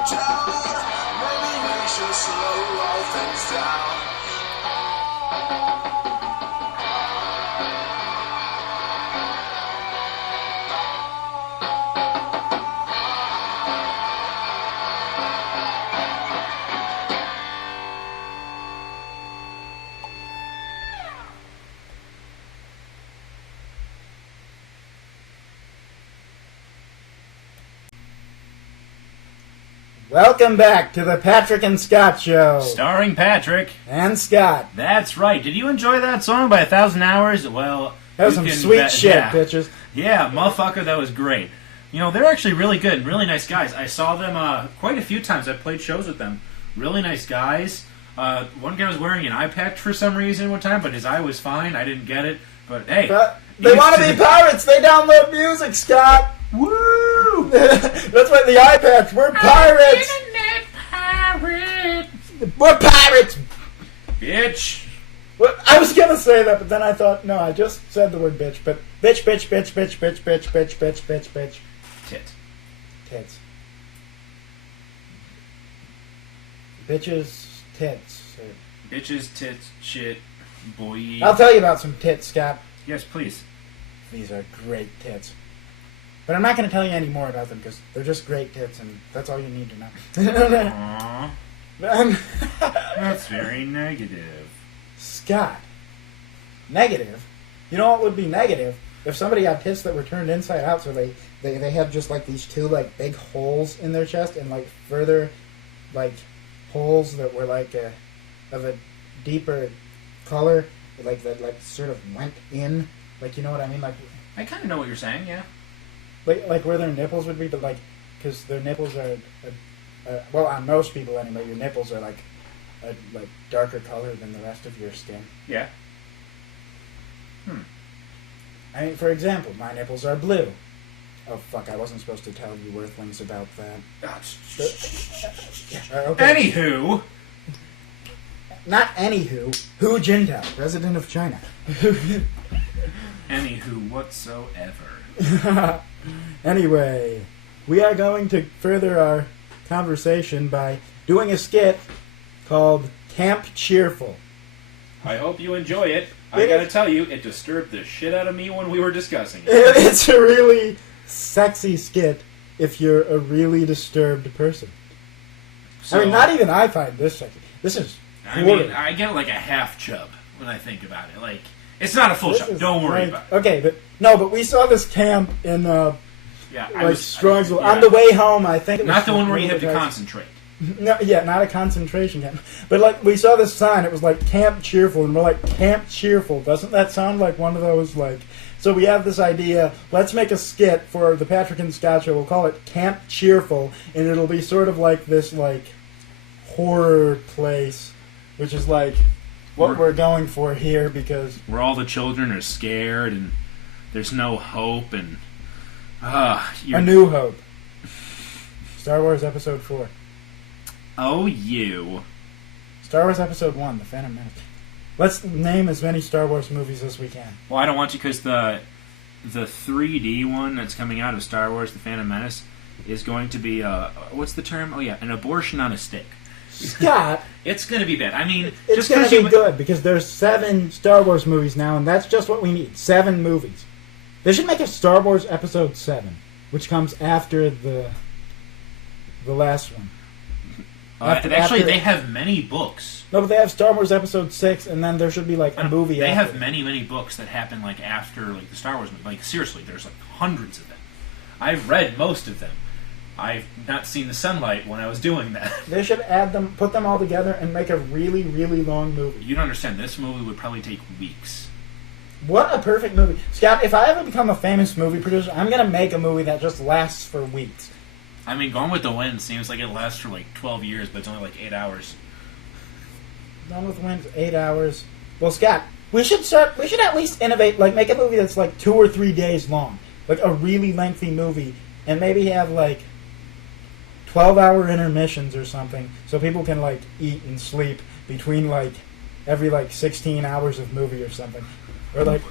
down. Maybe we should slow all things down. Welcome back to the Patrick and Scott Show. Starring Patrick. And Scott. That's right. Did you enjoy that song by 1,000 Hours? Well, That was you some can sweet bet- shit, yeah. bitches. Yeah, motherfucker, that was great. You know, they're actually really good and really nice guys. I saw them quite a few times. I played shows with them. Really nice guys. One guy was wearing an eye patch for some reason one time, but his eye was fine. I didn't get it. But hey. But they want to be pirates. They download music, Scott. Woo! That's why the eye patch. We're pirates. Pirate! We're pirates. Bitch! Well, I was gonna say that, but then I thought, no, I just said the word bitch. But bitch, bitch, bitch, bitch, bitch, bitch, bitch, bitch, bitch, bitch. Tit. Tits. Bitches, tits. Bitches, tits, shit, boy. I'll tell you about some tits, Scott. Yes, please. These are great tits. But I'm not going to tell you any more about them because they're just great tits, and that's all you need to know. Aww. That's very negative. Scott. Negative? You know what would be negative? If somebody had tits that were turned inside out, so they had just like these two like big holes in their chest and like further like holes that were like of a deeper color, like that like sort of went in, like, you know what I mean, like I kind of know what you're saying, yeah. like where their nipples would be, but like because their nipples are well, on most people anyway, your nipples are like a like darker color than the rest of your skin. Yeah. I mean, for example, my nipples are blue. Oh fuck! I wasn't supposed to tell you Earthlings about that. Okay. Anywho. Not anywho. Hu Jintao, president of China. Anywho whatsoever. Anyway, we are going to further our conversation by doing a skit called Camp Cheerful. I hope you enjoy it. I gotta tell you, it disturbed the shit out of me when we were discussing it. It's a really sexy skit if you're a really disturbed person. So, I mean, not even I find this sexy. This is I mean, I get like a half chub when I think about it. Like, it's not a full chub. Don't worry about it. Okay, but we saw this camp in Yeah, Strongsville. yeah. On the way home, I think it was Not the one where you one have of to the guys- concentrate. No, yeah, not a concentration camp. But like we saw this sign, it was like Camp Cheerful, and we're like, Camp Cheerful. Doesn't that sound like one of those like? So we have this idea. Let's make a skit for the Patrick and Scott Show. We'll call it Camp Cheerful, and it'll be sort of like this like horror place, which is like what we're going for here because Where all the children are scared and there's no hope and A New Hope. Star Wars Episode 4. Oh, you. Star Wars Episode 1, The Phantom Menace. Let's name as many Star Wars movies as we can. Well, I don't want to because the 3D one that's coming out of Star Wars: The Phantom Menace is going to be what's the term? Oh yeah, an abortion on a stick. Scott, It's going to be bad. I mean, it's just going because to be you good because there's 7 Star Wars movies now, and that's just what we need. 7 movies. They should make a Star Wars Episode 7, which comes after the last one. actually, they have many books. No, but they have Star Wars Episode 6, and then there should be like a movie. They after have many books that happen like after like the Star Wars movie. Like seriously, there's like hundreds of them. I've read most of them. I've not seen the sunlight when I was doing that. They should add them, put them all together, and make a really, really long movie. You don't understand. This movie would probably take weeks. What a perfect movie. Scott, if I ever become a famous movie producer, I'm going to make a movie that just lasts for weeks. I mean, Gone with the Wind seems like it lasts for like 12 years, but it's only like 8 hours. Gone with the Wind, 8 hours. Well, Scott, we should at least innovate, like make a movie that's like 2 or 3 days long. Like a really lengthy movie, and maybe have like 12-hour intermissions or something, so people can like eat and sleep between like every like 16 hours of movie or something. Or like,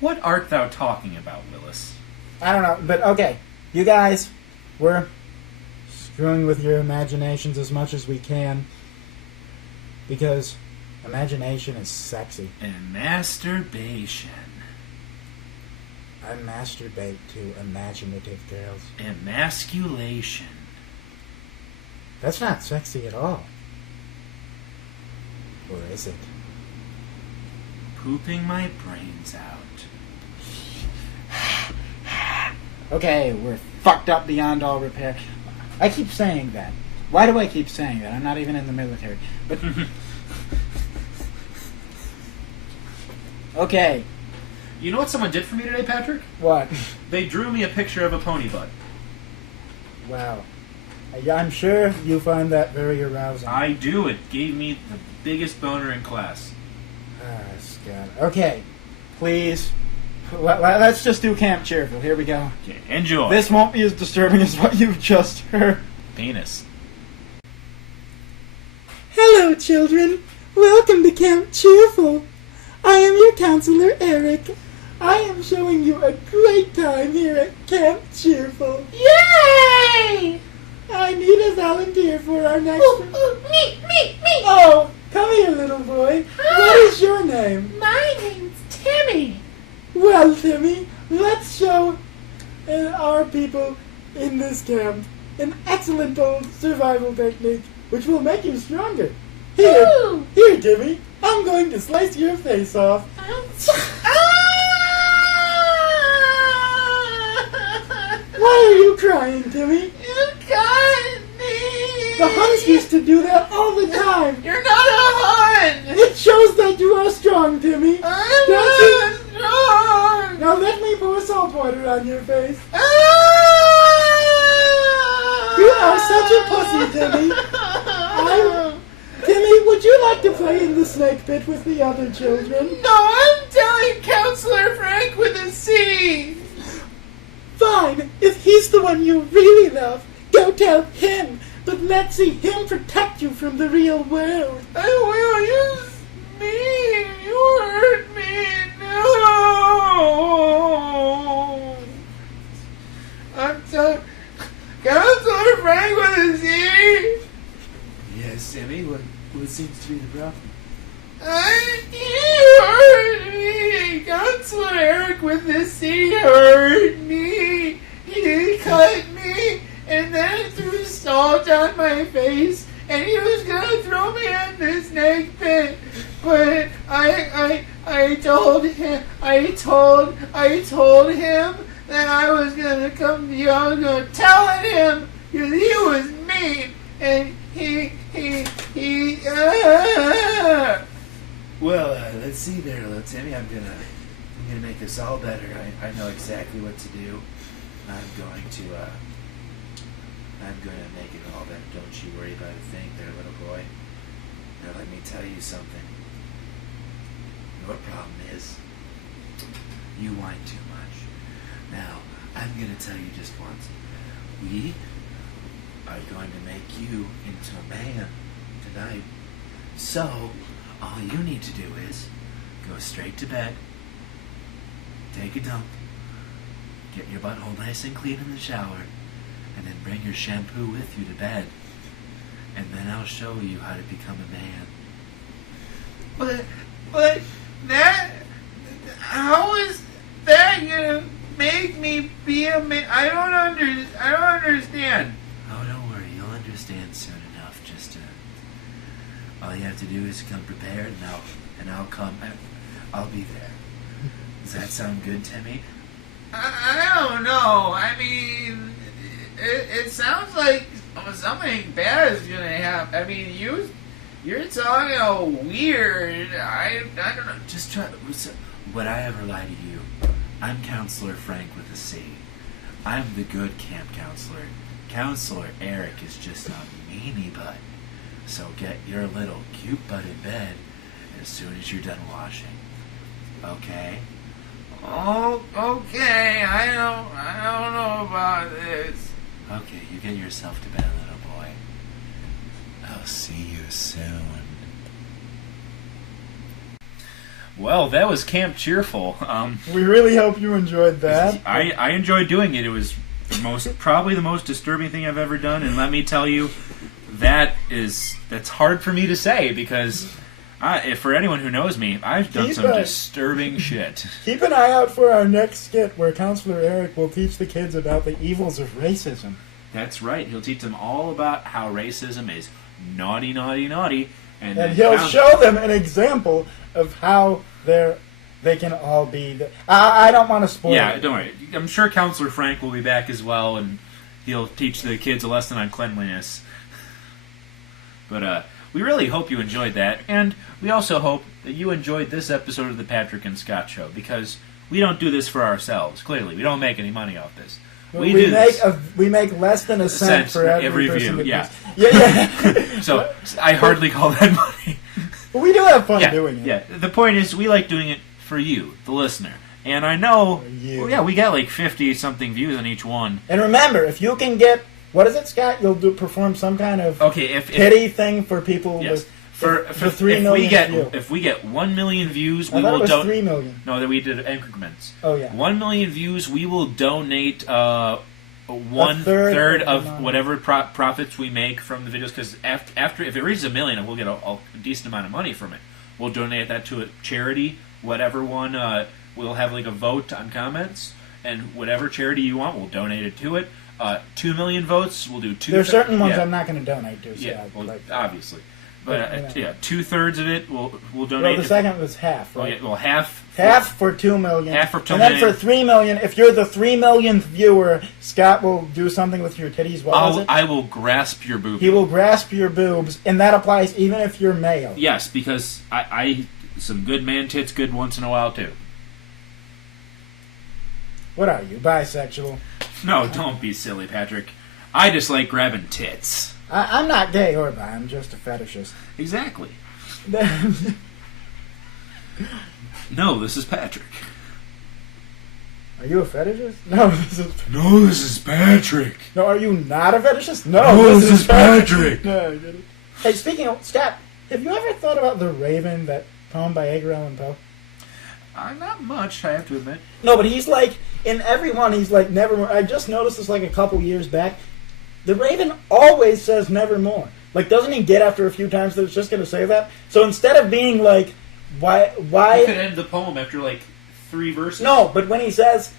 What art thou talking about, Willis? I don't know, but okay, you guys, we're screwing with your imaginations as much as we can. Because imagination is sexy. And masturbation. I masturbate to imaginative girls. Emasculation. That's not sexy at all. Or is it? Pooping my brains out. Okay, we're fucked up beyond all repair. I keep saying that. Why do I keep saying that? I'm not even in the military. But okay. You know what someone did for me today, Patrick? What? They drew me a picture of a pony butt. Wow. I'm sure you find that very arousing. I do. It gave me the biggest boner in class. Ah, Scott. Okay. Please. Let's just do Camp Cheerful. Here we go. Okay, enjoy. This won't be as disturbing as what you've just heard. Penis. Hello, children. Welcome to Camp Cheerful. I am your counselor, Eric. I am showing you a great time here at Camp Cheerful. Yay! I need a volunteer for our next... Me! Oh, come here, little boy. What is your name? My name's Timmy. Well, Timmy, let's show our people in this camp an excellent old survival technique which will make you stronger. Here, Ooh. here, Timmy. I'm going to slice your face off. Why are you crying, Timmy? You got me. The Huns used to do that all the time. You're not a Hun. It shows that you are strong, Timmy. I'm Don't you? not strong. Now let me pour salt water on your face. Ah! You are such a pussy, Timmy. Timmy, would you like to play in the snake pit with the other children? No, I'm telling Counselor Frank with a C. Fine. If he's the one you really love, go tell him. But let's see him protect you from the real world. I will use me. You hurt me. No. I'm telling Counselor Frank with a C. Yes, Timmy. What seems to be the problem? You hurt me! Counselor Eric with the C hurt me! He cut me and then threw salt on my face and he was gonna throw me in the snake pit. But I told him that I was gonna come to you. I was gonna tell him because he was mean and he Well, let's see there, little Timmy. I'm gonna make this all better. I know exactly what to do. I'm going to make it all better. Don't you worry about a thing there, little boy. Now let me tell you something. Your problem is you whine too much. Now, I'm gonna tell you just once. We are going to make you into a man tonight. So, all you need to do is go straight to bed, take a dump, get your butthole nice and clean in the shower, and then bring your shampoo with you to bed. And then I'll show you how to become a man. But that, how is that gonna make me be a man? I don't understand. Oh, don't worry, you'll understand soon enough. Just all you have to do is come prepared, and I'll be there. Does that sound good, Timmy? I don't know. I mean, it sounds like something bad is gonna happen. I mean, you're talking all weird. I don't know. Just try. Would I ever lie to you? I'm Counselor Frank with a C. I'm the good camp counselor. Counselor Eric is just a meanie butt. So get your little cute butt in bed as soon as you're done washing. Okay? Oh, okay. I don't know about this. Okay, you get yourself to bed, little boy. I'll see you soon. Well, that was Camp Cheerful. We really hope you enjoyed that. I enjoyed doing it. It was probably the most disturbing thing I've ever done. And let me tell you, that's hard for me to say because if for anyone who knows me, I've done some disturbing shit. Keep an eye out for our next skit where Counselor Eric will teach the kids about the evils of racism. That's right. He'll teach them all about how racism is naughty, naughty, naughty. And he'll show them an example of how they can all be... I don't want to spoil it. Don't worry. I'm sure Counselor Frank will be back as well, and he'll teach the kids a lesson on cleanliness. But we really hope you enjoyed that, and we also hope that you enjoyed this episode of the Patrick and Scott Show, because we don't do this for ourselves, clearly. We don't make any money off this. We make less than a cent for every person view. Yeah. Yeah. So I hardly call that money. But we do have fun doing it. Yeah. The point is, we like doing it for you, the listener. And I know, we get like 50-something views on each one. And remember, if you can get, what is it, Scott? You'll perform some kind of pity thing for people with... For 3 million if we get 1 million views, we I thought will it was 3 million. No, that we did increments. Oh yeah. 1 million views, we will donate 1/3 of whatever profits we make from the videos. Because after if it reaches 1 million, we'll get a decent amount of money from it. We'll donate that to a charity, whatever one. We'll have like a vote on comments, and whatever charity you want, we'll donate it to it. 2 million votes, we'll do 2. There are certain ones I'm not going to donate to. So yeah, obviously. But 2/3 of it we'll donate. Well, the second was half, right? Well, half for 2 million. Half for 2 million. And then for 3 million, if you're the 3 millionth viewer, Scott will do something with your titties. I will grasp your boobs. He will grasp your boobs, and that applies even if you're male. Yes, because I some good man tits good once in a while too. What are you, bisexual? No, don't be silly, Patrick. I just like grabbing tits. I'm not gay or bi, I'm just a fetishist. Exactly. No, this is Patrick. Are you a fetishist? No, this is Patrick. No, are you not a fetishist? No, this is Patrick. No, I get it. Hey, speaking of, Scott, have you ever thought about The Raven, that poem by Edgar Allan Poe? Not much, I have to admit. No, but he's like, in every one, he's like, nevermore. I just noticed this like a couple years back. The Raven always says nevermore. Like, doesn't he get after a few times that it's just going to say that? So instead of being like, why... You could end the poem after like 3 verses. No, but when he says,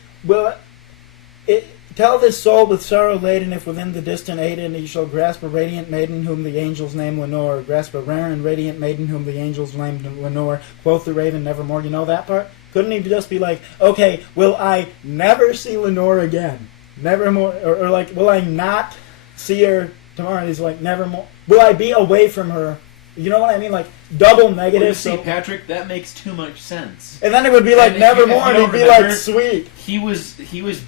tell this soul with sorrow laden, if within the distant Aiden he shall grasp a radiant maiden whom the angels name Lenore, grasp a rare and radiant maiden whom the angels name Lenore, quoth the Raven nevermore. You know that part? Couldn't he just be like, okay, will I never see Lenore again? Nevermore, or like, will I not see her tomorrow? And he's like, nevermore. Will I be away from her? You know what I mean? Like, double negative. Well, see, Patrick, that makes too much sense. And then it would be like, nevermore, and he'd be like, sweet. He was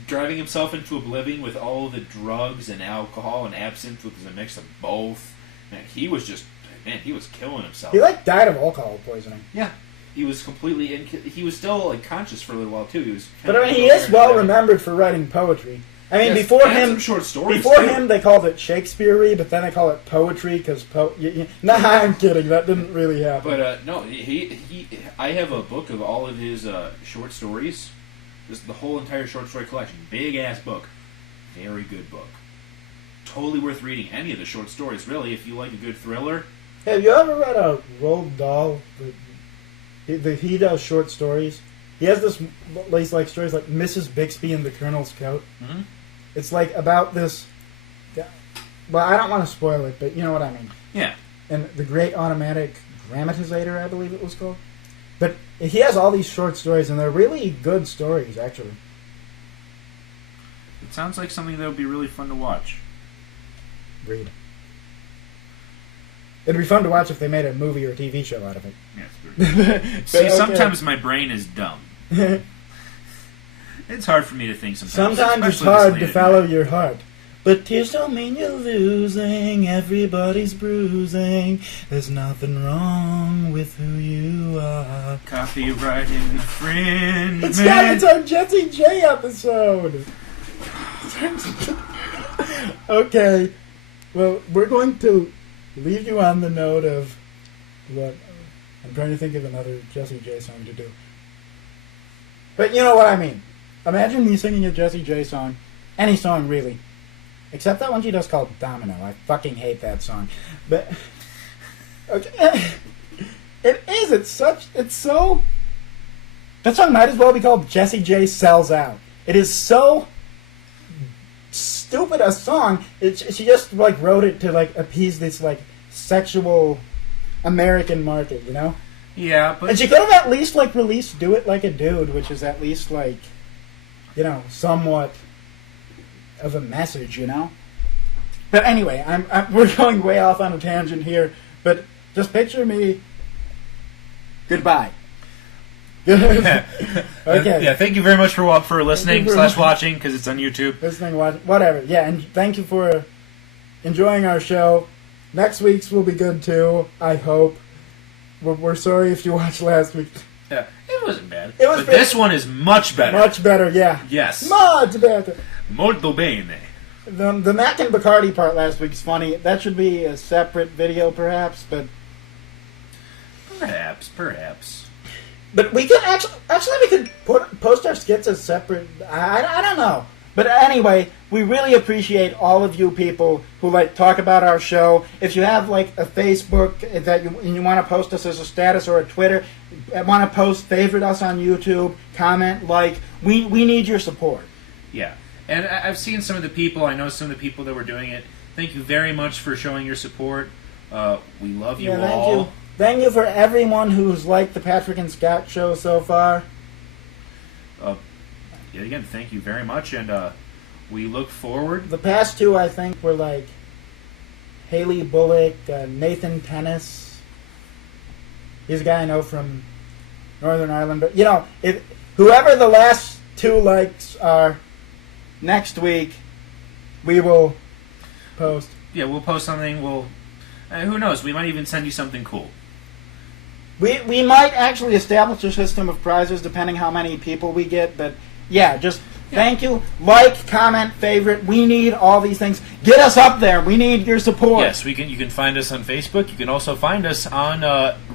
driving himself into oblivion with all the drugs and alcohol and absinthe, which was a mix of both. Man, he was killing himself. He, like, died of alcohol poisoning. Yeah. He was completely he was still, like, conscious for a little while, too. But, I mean, he is well remembered for writing poetry. I mean, before him, short stories they called it Shakespeare-y, but then they call it poetry because Nah, I'm kidding. That didn't really happen. But no, I have a book of all of his short stories. This is the whole entire short story collection. Big ass book, very good book. Totally worth reading any of the short stories. Really, if you like a good thriller. Have you ever read a Roald Dahl? He does short stories. He has these like stories like Mrs. Bixby and the Colonel's Coat. Mm-hmm. It's like about this. Well, I don't want to spoil it, but you know what I mean. Yeah. And the Great Automatic Dramatizator, I believe it was called. But he has all these short stories, and they're really good stories, actually. It sounds like something that would be really fun to watch. Read. It'd be fun to watch if they made a movie or a TV show out of it. Yeah, See, sometimes my brain is dumb. It's hard for me to think sometimes. Sometimes it's hard to follow your heart. But tears don't mean you're losing. Everybody's bruising. There's nothing wrong with who you are. Copyright infringement. It's not its own Jesse J episode. Okay. Well, we're going to leave you on the note of what... I'm trying to think of another Jesse J song to do. But you know what I mean. Imagine me singing a Jesse J song, Any song, really. Except that one she does called Domino. I fucking hate that song. But, okay. It's so... That song might as well be called Jessie J Sells Out. It is so stupid a song. She just, like, wrote it to, like, appease this, like, sexual American market, you know? Yeah, but... And she could have at least, like, released Do It Like a Dude, which is at least, like, you know, somewhat of a message, you know? But anyway, we're going way off on a tangent here, but just picture me... Goodbye. Okay. Yeah, thank you very much for listening / watching, because it's on YouTube. Listening, whatever. Yeah, and thank you for enjoying our show. Next week's will be good, too, I hope. We're sorry if you watched last week. Yeah, it wasn't bad. But this one is much better. Much better, yeah. Yes. Much better. Molto bene. The Mac and Bacardi part last week is funny. That should be a separate video, perhaps, but... Perhaps. But we could actually we could post our skits as separate. I don't know. But anyway, we really appreciate all of you people who like talk about our show. If you have like a Facebook that you want to post us as a status, or a Twitter, want to post, favorite us on YouTube, comment, like, we need your support. Yeah, and I've seen some of the people. I know some of the people that were doing it. Thank you very much for showing your support. We love you all. Thank you. Thank you for everyone who's liked the Patrick and Scott show so far. Yet again, thank you very much, and we look forward. The past two, I think, were like Haley Bullock, Nathan Tennis. He's a guy I know from Northern Ireland. But, you know, if whoever the last two likes are, next week we will post. Yeah, we'll post something. Who knows? We might even send you something cool. We might actually establish a system of prizes depending how many people we get, but yeah, thank you. Like, comment, favorite. We need all these things. Get us up there. We need your support. Yes, you can find us on Facebook. You can also find us on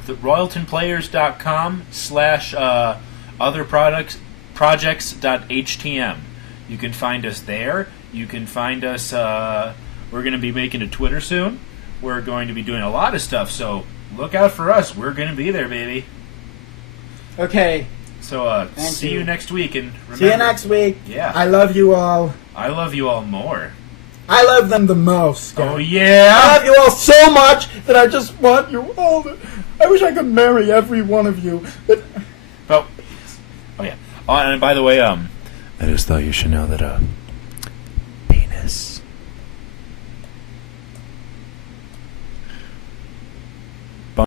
royaltonplayers.com/otherprojects.htm. You can find us there. You can find us. We're going to be making a Twitter soon. We're going to be doing a lot of stuff, so look out for us. We're going to be there, baby. Okay. So, see you next week, and remember... See you next week. Yeah. I love you all. I love you all more. I love them the most, guys. Oh, yeah? I love you all so much that I just want you all to... I wish I could marry every one of you. But... Oh, yeah. Oh, and by the way, I just thought you should know that,